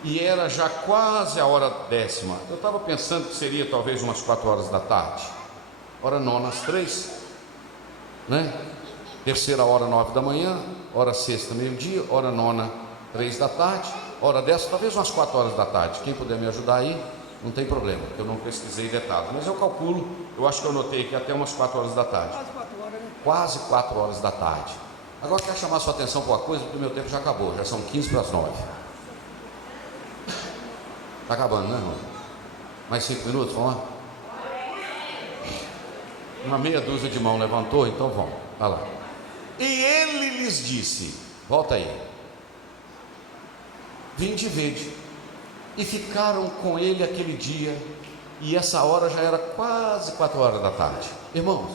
e era já quase a hora 10ª. Eu estava pensando que seria talvez umas 4 horas da tarde, hora nona às 3, né? Terceira hora 9 da manhã, hora sexta meio-dia, hora nona 3 da tarde, hora 10, talvez umas 4 horas da tarde. Quem puder me ajudar aí, não tem problema, porque eu não pesquisei detalhes, mas eu calculo, eu acho que eu anotei aqui até umas 4 horas da tarde. Quase 4 horas da tarde. Agora quero chamar sua atenção para uma coisa, porque o meu tempo já acabou, já são 15 para as 9. Está acabando, né, irmão? Mais 5 minutos, vamos lá? Uma meia dúzia de mão levantou, então vamos, vai lá. E ele lhes disse, volta aí: vinde e vede. E ficaram com ele aquele dia, e essa hora já era quase 4 horas da tarde. Irmãos,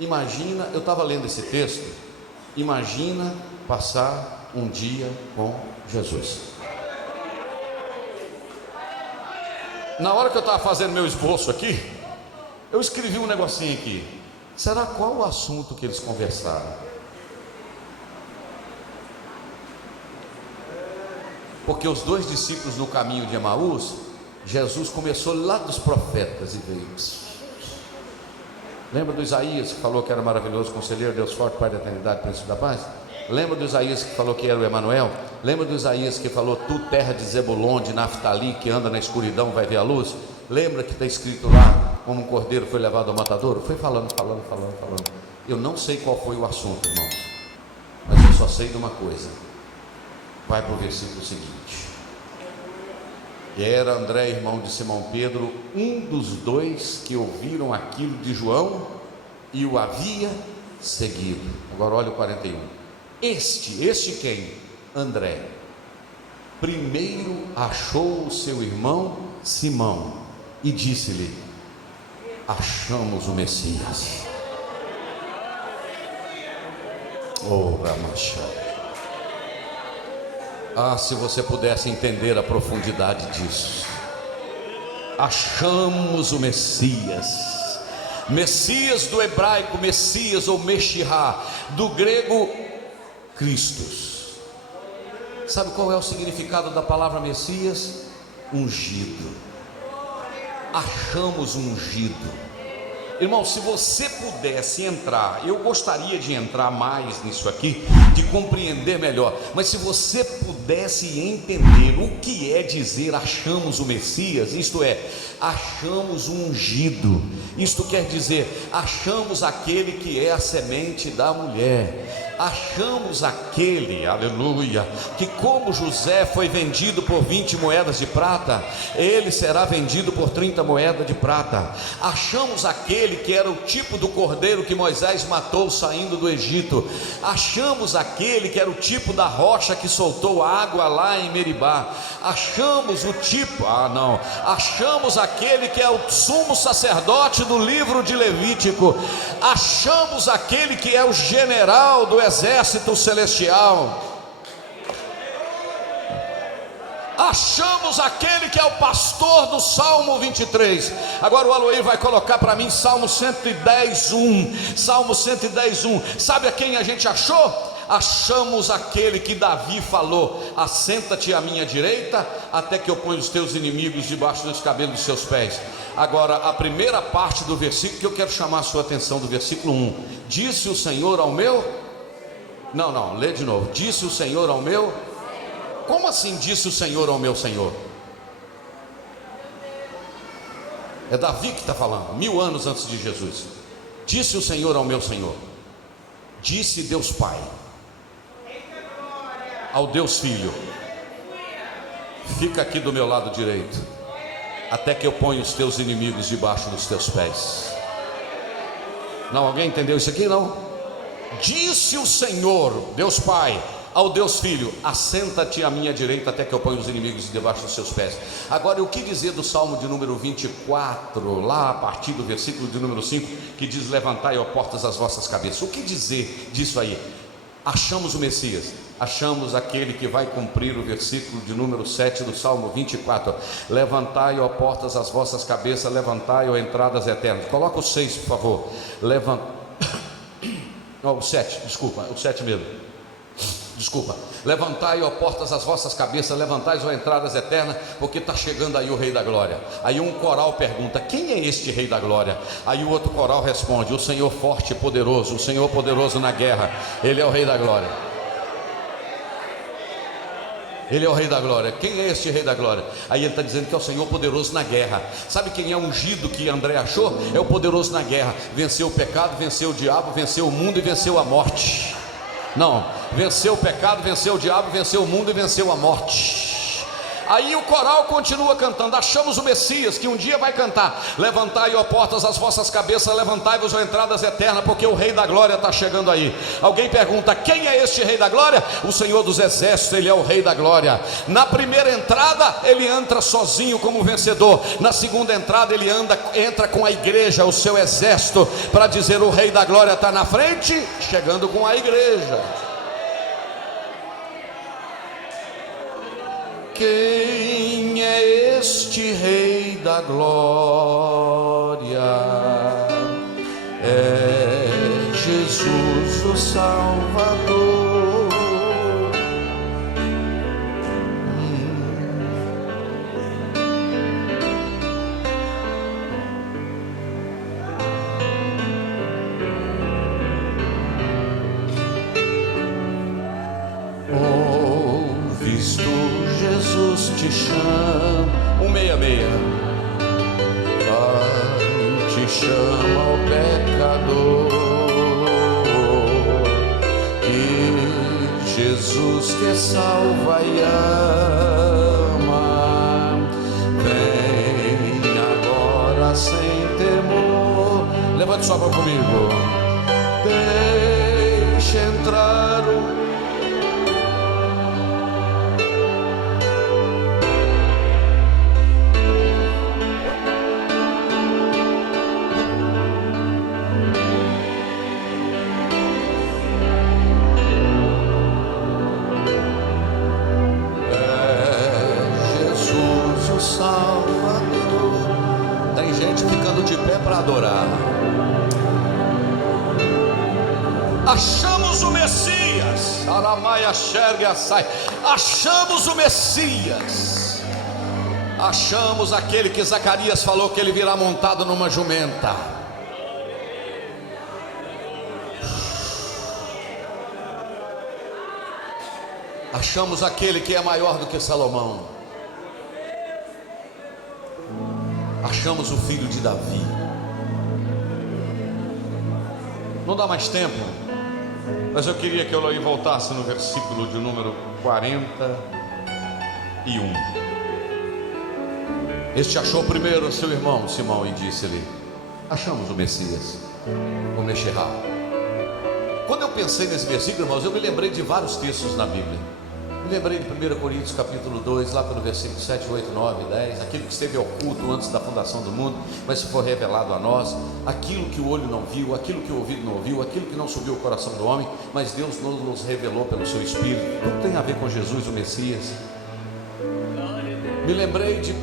imagina, eu estava lendo esse texto, imagina passar um dia com Jesus. Na hora que eu estava fazendo meu esboço aqui, eu escrevi um negocinho aqui. Será qual o assunto que eles conversaram? Porque os dois discípulos no caminho de Emaús, Jesus começou lá dos profetas e veio. Lembra do Isaías que falou que era maravilhoso conselheiro, Deus forte, Pai da eternidade, Príncipe da paz? Lembra do Isaías que falou que era o Emanuel? Lembra do Isaías que falou: tu terra de Zebulon, de Naftali, que anda na escuridão vai ver a luz? Lembra que está escrito lá, como um cordeiro foi levado ao matadouro? Foi falando. Eu não sei qual foi o assunto, irmãos, mas eu só sei de uma coisa. Vai para o versículo seguinte. Era André, irmão de Simão Pedro, um dos dois que ouviram aquilo de João e o havia seguido. Agora olha o 41. Este quem? André. Primeiro achou o seu irmão Simão e disse-lhe: achamos o Messias. Oh, Ramachá. Ah, se você pudesse entender a profundidade disso. Achamos o Messias. Messias do hebraico, Messias ou Meshihá, do grego, Christos. Sabe qual é o significado da palavra Messias? Ungido. Achamos ungido. Irmão, se você pudesse entrar, eu gostaria de entrar mais nisso aqui, de compreender melhor, mas se você pudesse entender o que é dizer achamos o Messias, isto é, achamos o ungido, isto quer dizer, achamos aquele que é a semente da mulher, achamos aquele, aleluia, que como José foi vendido por 20 moedas de prata, ele será vendido por 30 moedas de prata. Achamos aquele que era o tipo do cordeiro que Moisés matou saindo do Egito. Achamos aquele que era o tipo da rocha que soltou água lá em Meribá. Achamos o tipo, achamos aquele que é o sumo sacerdote do livro de Levítico. Achamos aquele que é o general do exército celestial. Achamos aquele que é o pastor do Salmo 23. Agora o Aloir vai colocar para mim Salmo 110:1. Salmo 110:1. Sabe a quem a gente achou? Achamos aquele que Davi falou: assenta-te à minha direita, até que eu ponha os teus inimigos debaixo dos cabelos dos seus pés. Agora a primeira parte do versículo que eu quero chamar a sua atenção, do versículo 1. Disse o Senhor ao meu... lê de novo. Disse o Senhor ao meu... Como assim disse o Senhor ao meu Senhor? É Davi que está falando, 1000 anos antes de Jesus. Disse o Senhor ao meu Senhor. Disse Deus Pai ao Deus Filho: fica aqui do meu lado direito, até que eu ponha os teus inimigos debaixo dos teus pés. Não, alguém entendeu isso aqui? Não? Disse o Senhor, Deus Pai, ao Deus Filho: assenta-te à minha direita, até que eu ponha os inimigos debaixo dos seus pés. Agora, o que dizer do Salmo de número 24, lá a partir do versículo de número 5, que diz: levantai, ó portas, as vossas cabeças? O que dizer disso aí? Achamos o Messias, achamos aquele que vai cumprir o versículo de número 7 do Salmo 24. Levantai, ó portas, as vossas cabeças, levantai, ó entradas eternas. Coloca o 6, por favor. O 7, desculpa, o 7 mesmo. Levantai, ó portas, as vossas cabeças, levantai, ó entradas eternas, porque está chegando aí o Rei da Glória. Aí um coral pergunta: quem é este Rei da Glória? Aí o outro coral responde: o Senhor forte e poderoso, o Senhor poderoso na guerra. Ele é o Rei da Glória. Ele é o Rei da Glória. Quem é este Rei da Glória? Aí ele está dizendo que é o Senhor poderoso na guerra. Sabe quem é o ungido que André achou? É o poderoso na guerra. Venceu o pecado, venceu o diabo, venceu o mundo e venceu a morte. Não, venceu o pecado, venceu o diabo, venceu o mundo e venceu a morte. Aí o coral continua cantando: achamos o Messias, que um dia vai cantar: levantai, ó portas, as vossas cabeças, levantai-vos, ó entradas eternas, porque o Rei da Glória está chegando aí. Alguém pergunta: quem é este Rei da Glória? O Senhor dos Exércitos, ele é o Rei da Glória. Na primeira entrada ele entra sozinho como vencedor. Na segunda entrada ele entra com a igreja, o seu exército, para dizer: o Rei da Glória está na frente, chegando com a igreja. Quem é este Rei da Glória? É Jesus o Salvador. Ouves tu, Jesus te chama, 166, te chama o pecador, que Jesus te salva e ama. sem temor. Levante sua mão comigo. Deixe entrar o adorar. Achamos o Messias. Aramaia xerga sai. Achamos o Messias. Achamos aquele que Zacarias falou que ele virá montado numa jumenta. Achamos aquele que é maior do que Salomão. Achamos o filho de Davi. Não dá mais tempo, mas eu queria que Eloy voltasse no versículo de número 41. Este achou primeiro seu irmão Simão e disse-lhe: achamos o Messias, o Mexerá. Quando eu pensei nesse versículo, irmãos, eu me lembrei de vários textos na Bíblia. Me lembrei de 1 Coríntios capítulo 2, lá pelo versículo 7, 8, 9, 10. Aquilo que esteve oculto antes da fundação do mundo, mas se for revelado a nós. Aquilo que o olho não viu, aquilo que o ouvido não ouviu, aquilo que não subiu ao coração do homem, mas Deus nos revelou pelo seu Espírito. Tudo tem a ver com Jesus, o Messias. Me lembrei de 1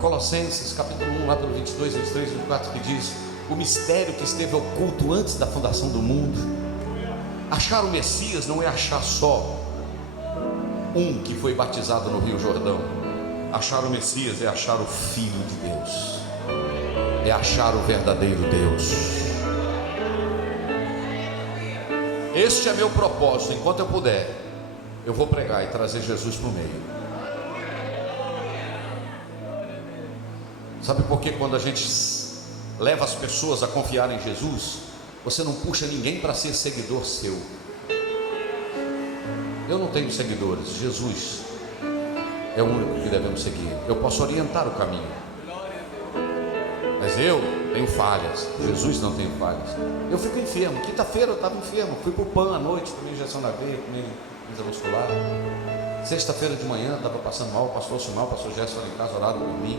Colossenses capítulo 1, lá pelo 22, 23, 24, que diz: o mistério que esteve oculto antes da fundação do mundo. Achar o Messias não é achar só um que foi batizado no Rio Jordão. Achar o Messias é achar o Filho de Deus, é achar o verdadeiro Deus. Este é meu propósito. Enquanto eu puder, eu vou pregar e trazer Jesus para o meio. Sabe por que quando a gente leva as pessoas a confiar em Jesus, você não puxa ninguém para ser seguidor seu? Eu não tenho seguidores, Jesus é o único que devemos seguir. Eu posso orientar o caminho, mas eu tenho falhas. Jesus não tem falhas. Eu fico enfermo. Quinta-feira eu estava enfermo, fui para o PAN à noite, tomei injeção na veia, tomei intramuscular. Sexta-feira de manhã estava passando mal, o pastor Simão, o pastor Gerson em casa, orado por mim.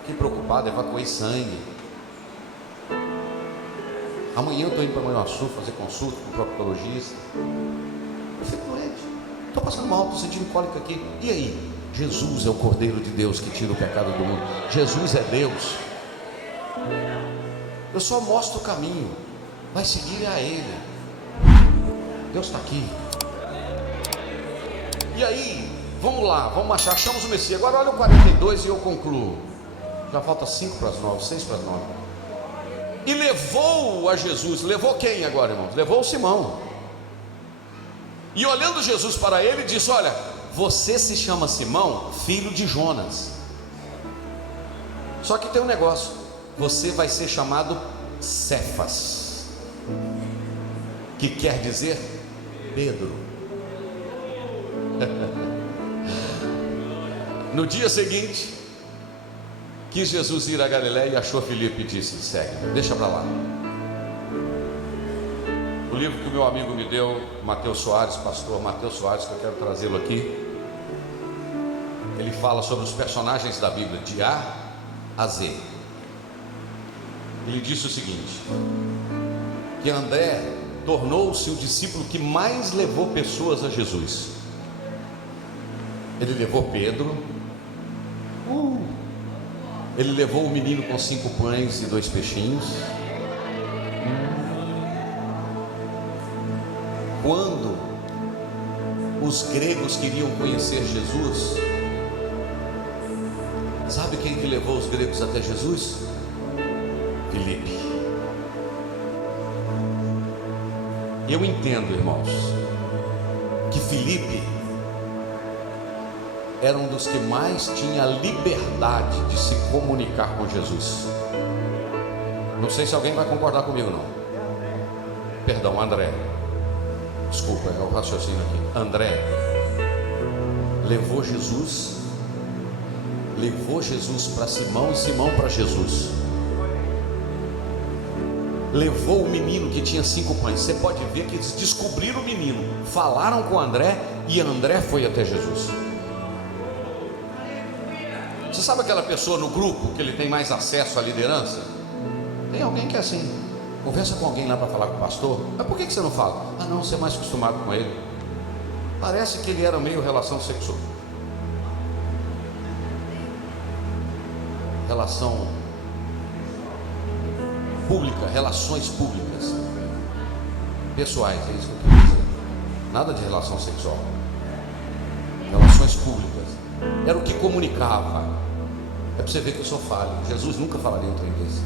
Fiquei preocupado, evacuei sangue. Amanhã eu estou indo para Manhuaçu fazer consulta com o proctologista. Eu fico doente, estou passando mal, estou sentindo cólica aqui. E aí? Jesus é o Cordeiro de Deus que tira o pecado do mundo. Jesus é Deus. Eu só mostro o caminho, vai seguir a Ele. Deus está aqui. E aí, vamos lá, vamos achamos o Messias. Agora olha o 42 e eu concluo. Já falta 5 para as 9, 6 para as 9. E levou a Jesus. Levou quem agora, irmãos? Levou o Simão. E olhando Jesus para ele, disse: olha, você se chama Simão, filho de Jonas. Só que tem um negócio: você vai ser chamado Cefas, que quer dizer Pedro. No dia seguinte, quis Jesus ir a Galiléia e achou Filipe e disse: segue, deixa para lá. O livro que o meu amigo me deu, Mateus Soares, pastor Mateus Soares, que eu quero trazê-lo aqui, ele fala sobre os personagens da Bíblia, de A a Z. Ele disse o seguinte: que André tornou-se o discípulo que mais levou pessoas a Jesus. Ele levou Pedro, ele levou o menino com 5 pães e 2 peixinhos. Quando os gregos queriam conhecer Jesus, sabe quem que levou os gregos até Jesus? Filipe. Eu entendo, irmãos, que Filipe era um dos que mais tinha liberdade de se comunicar com Jesus. Não sei se alguém vai concordar comigo, não. Perdão, André. Desculpa, é o raciocínio aqui. André levou Jesus levou Jesus para Simão e Simão para Jesus. Levou o menino que tinha 5 pães. Você pode ver que eles descobriram o menino, falaram com André e André foi até Jesus. Você sabe aquela pessoa no grupo que ele tem mais acesso à liderança? Tem alguém que é assim, conversa com alguém lá para falar com o pastor. Mas por que você não fala? Ah não, você é mais acostumado com ele. Parece que ele era meio relação sexual, relação pública, relações públicas, pessoais, é isso que eu quero dizer. Nada de relação sexual, relações públicas. Era o que comunicava. É para você ver que eu sou falho. Jesus nunca falaria um trem desse.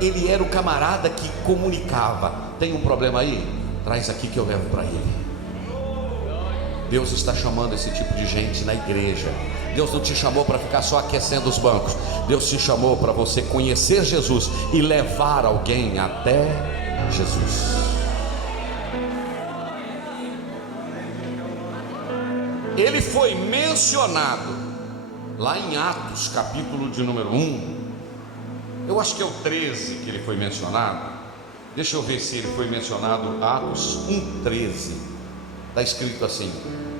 Ele era o camarada que comunicava. Tem um problema aí? Traz aqui que eu levo para ele. Deus está chamando esse tipo de gente na igreja. Deus não te chamou para ficar só aquecendo os bancos. Deus te chamou para você conhecer Jesus e levar alguém até Jesus. Ele foi mencionado lá em Atos, capítulo de número 1. Eu acho que é o 13 que ele foi mencionado. Deixa eu ver se ele foi mencionado. Atos 1,13. Está escrito assim: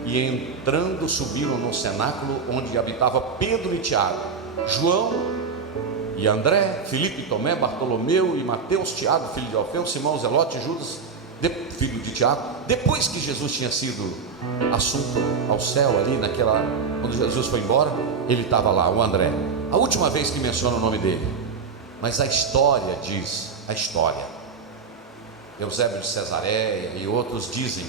e entrando subiram no cenáculo onde habitava Pedro e Tiago, João e André, Filipe e Tomé, Bartolomeu e Mateus, Tiago, filho de Alfeu, Simão, Zelote, Judas, filho de Tiago. Depois que Jesus tinha sido assunto ao céu ali quando Jesus foi embora, ele estava lá, o André. A última vez que menciona o nome dele. Mas a história diz, Eusébio de Cesareia e outros dizem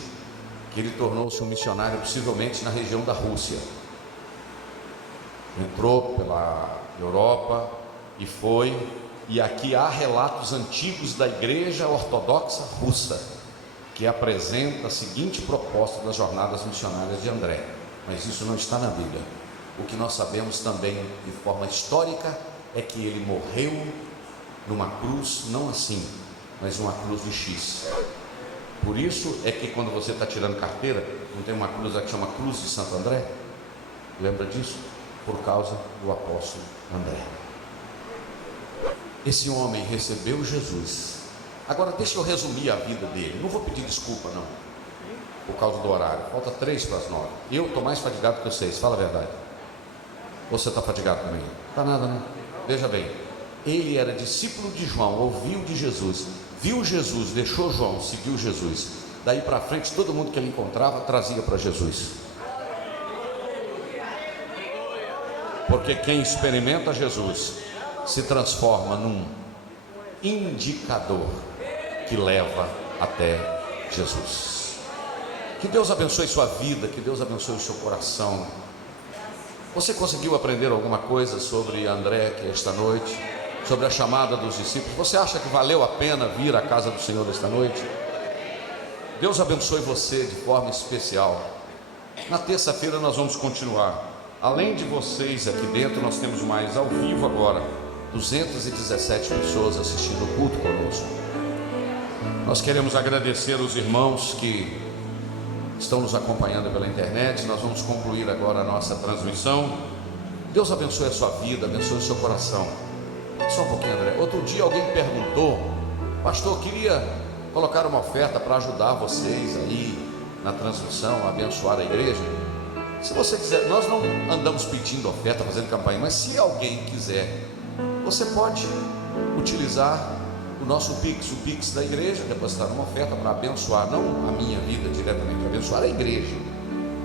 que ele tornou-se um missionário possivelmente na região da Rússia. Entrou pela Europa e foi, e aqui há relatos antigos da igreja ortodoxa russa, que apresenta a seguinte proposta das jornadas missionárias de André, mas isso não está na Bíblia. O que nós sabemos também de forma histórica é que ele morreu numa cruz, não assim, mas uma cruz de X. Por isso é que quando você está tirando carteira, não tem uma cruz que chama Cruz de Santo André? Lembra disso? Por causa do apóstolo André. Esse homem recebeu Jesus. Agora deixa eu resumir a vida dele. Não vou pedir desculpa não, por causa do horário. Falta 3 para as 9. Eu estou mais fadigado que vocês, fala a verdade. Ou você está fadigado também? Está nada, né? Veja bem, ele era discípulo de João, ouviu de Jesus, viu Jesus, deixou João, seguiu Jesus. Daí para frente, todo mundo que ele encontrava trazia para Jesus. Porque quem experimenta Jesus se transforma num indicador que leva até Jesus. Que Deus abençoe sua vida, que Deus abençoe o seu coração. Você conseguiu aprender alguma coisa sobre André aqui esta noite? Sobre a chamada dos discípulos? Você acha que valeu a pena vir à casa do Senhor esta noite? Deus abençoe você de forma especial. Na terça-feira nós vamos continuar. Além de vocês aqui dentro, nós temos mais ao vivo agora 217 pessoas assistindo o culto conosco. Nós queremos agradecer os irmãos que estão nos acompanhando pela internet. Nós vamos concluir agora a nossa transmissão. Deus abençoe a sua vida, abençoe o seu coração. Só um pouquinho, André. Outro dia alguém perguntou: pastor, queria colocar uma oferta para ajudar vocês aí na transmissão, a abençoar a igreja. Se você quiser, nós não andamos pedindo oferta, fazendo campanha, mas se alguém quiser, você pode utilizar o nosso Pix, o Pix da igreja, depositar uma oferta para abençoar, não a minha vida diretamente, abençoar a igreja,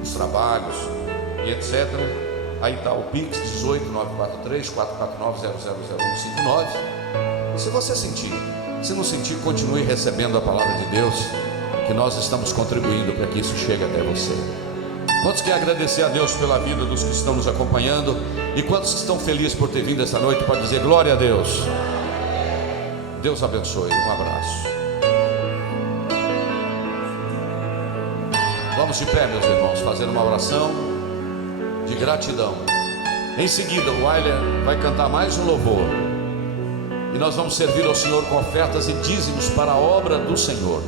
os trabalhos e etc. Aí está o Pix 18943-449-000159. E se você sentir, se não sentir, continue recebendo a palavra de Deus, que nós estamos contribuindo para que isso chegue até você. Quantos querem agradecer a Deus pela vida dos que estão nos acompanhando? E quantos estão felizes por ter vindo essa noite para dizer glória a Deus? Deus abençoe, um abraço. Vamos de pé, meus irmãos, fazer uma oração de gratidão. Em seguida o Wyler vai cantar mais um louvor, e nós vamos servir ao Senhor com ofertas e dízimos para a obra do Senhor.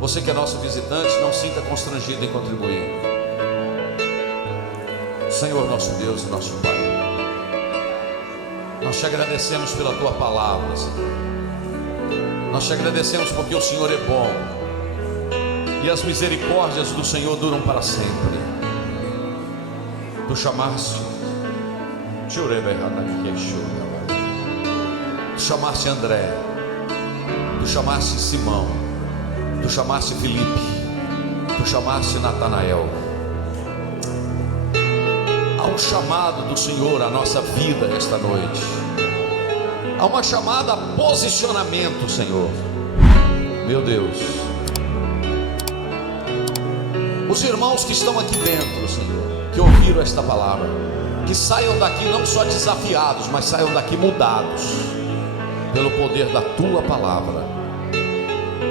Você que é nosso visitante, não sinta constrangido em contribuir. Senhor nosso Deus e nosso Pai, nós te agradecemos pela tua palavra, Senhor. Nós te agradecemos porque o Senhor é bom e as misericórdias do Senhor duram para sempre. Tu chamaste André, tu chamaste Simão, tu chamaste Filipe, tu chamaste Natanael. Há um chamado do Senhor à nossa vida esta noite. Há uma chamada a posicionamento, Senhor. Meu Deus, os irmãos que estão aqui dentro, Senhor, que ouviram esta palavra, que saiam daqui não só desafiados, mas saiam daqui mudados pelo poder da tua palavra.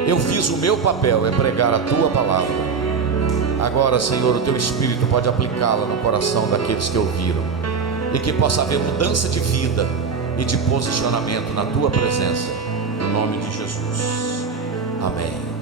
Eu fiz o meu papel, é pregar a tua palavra. Agora, Senhor, o teu Espírito pode aplicá-la no coração daqueles que ouviram, e que possa haver mudança de vida e de posicionamento na tua presença, no nome de Jesus. Amém.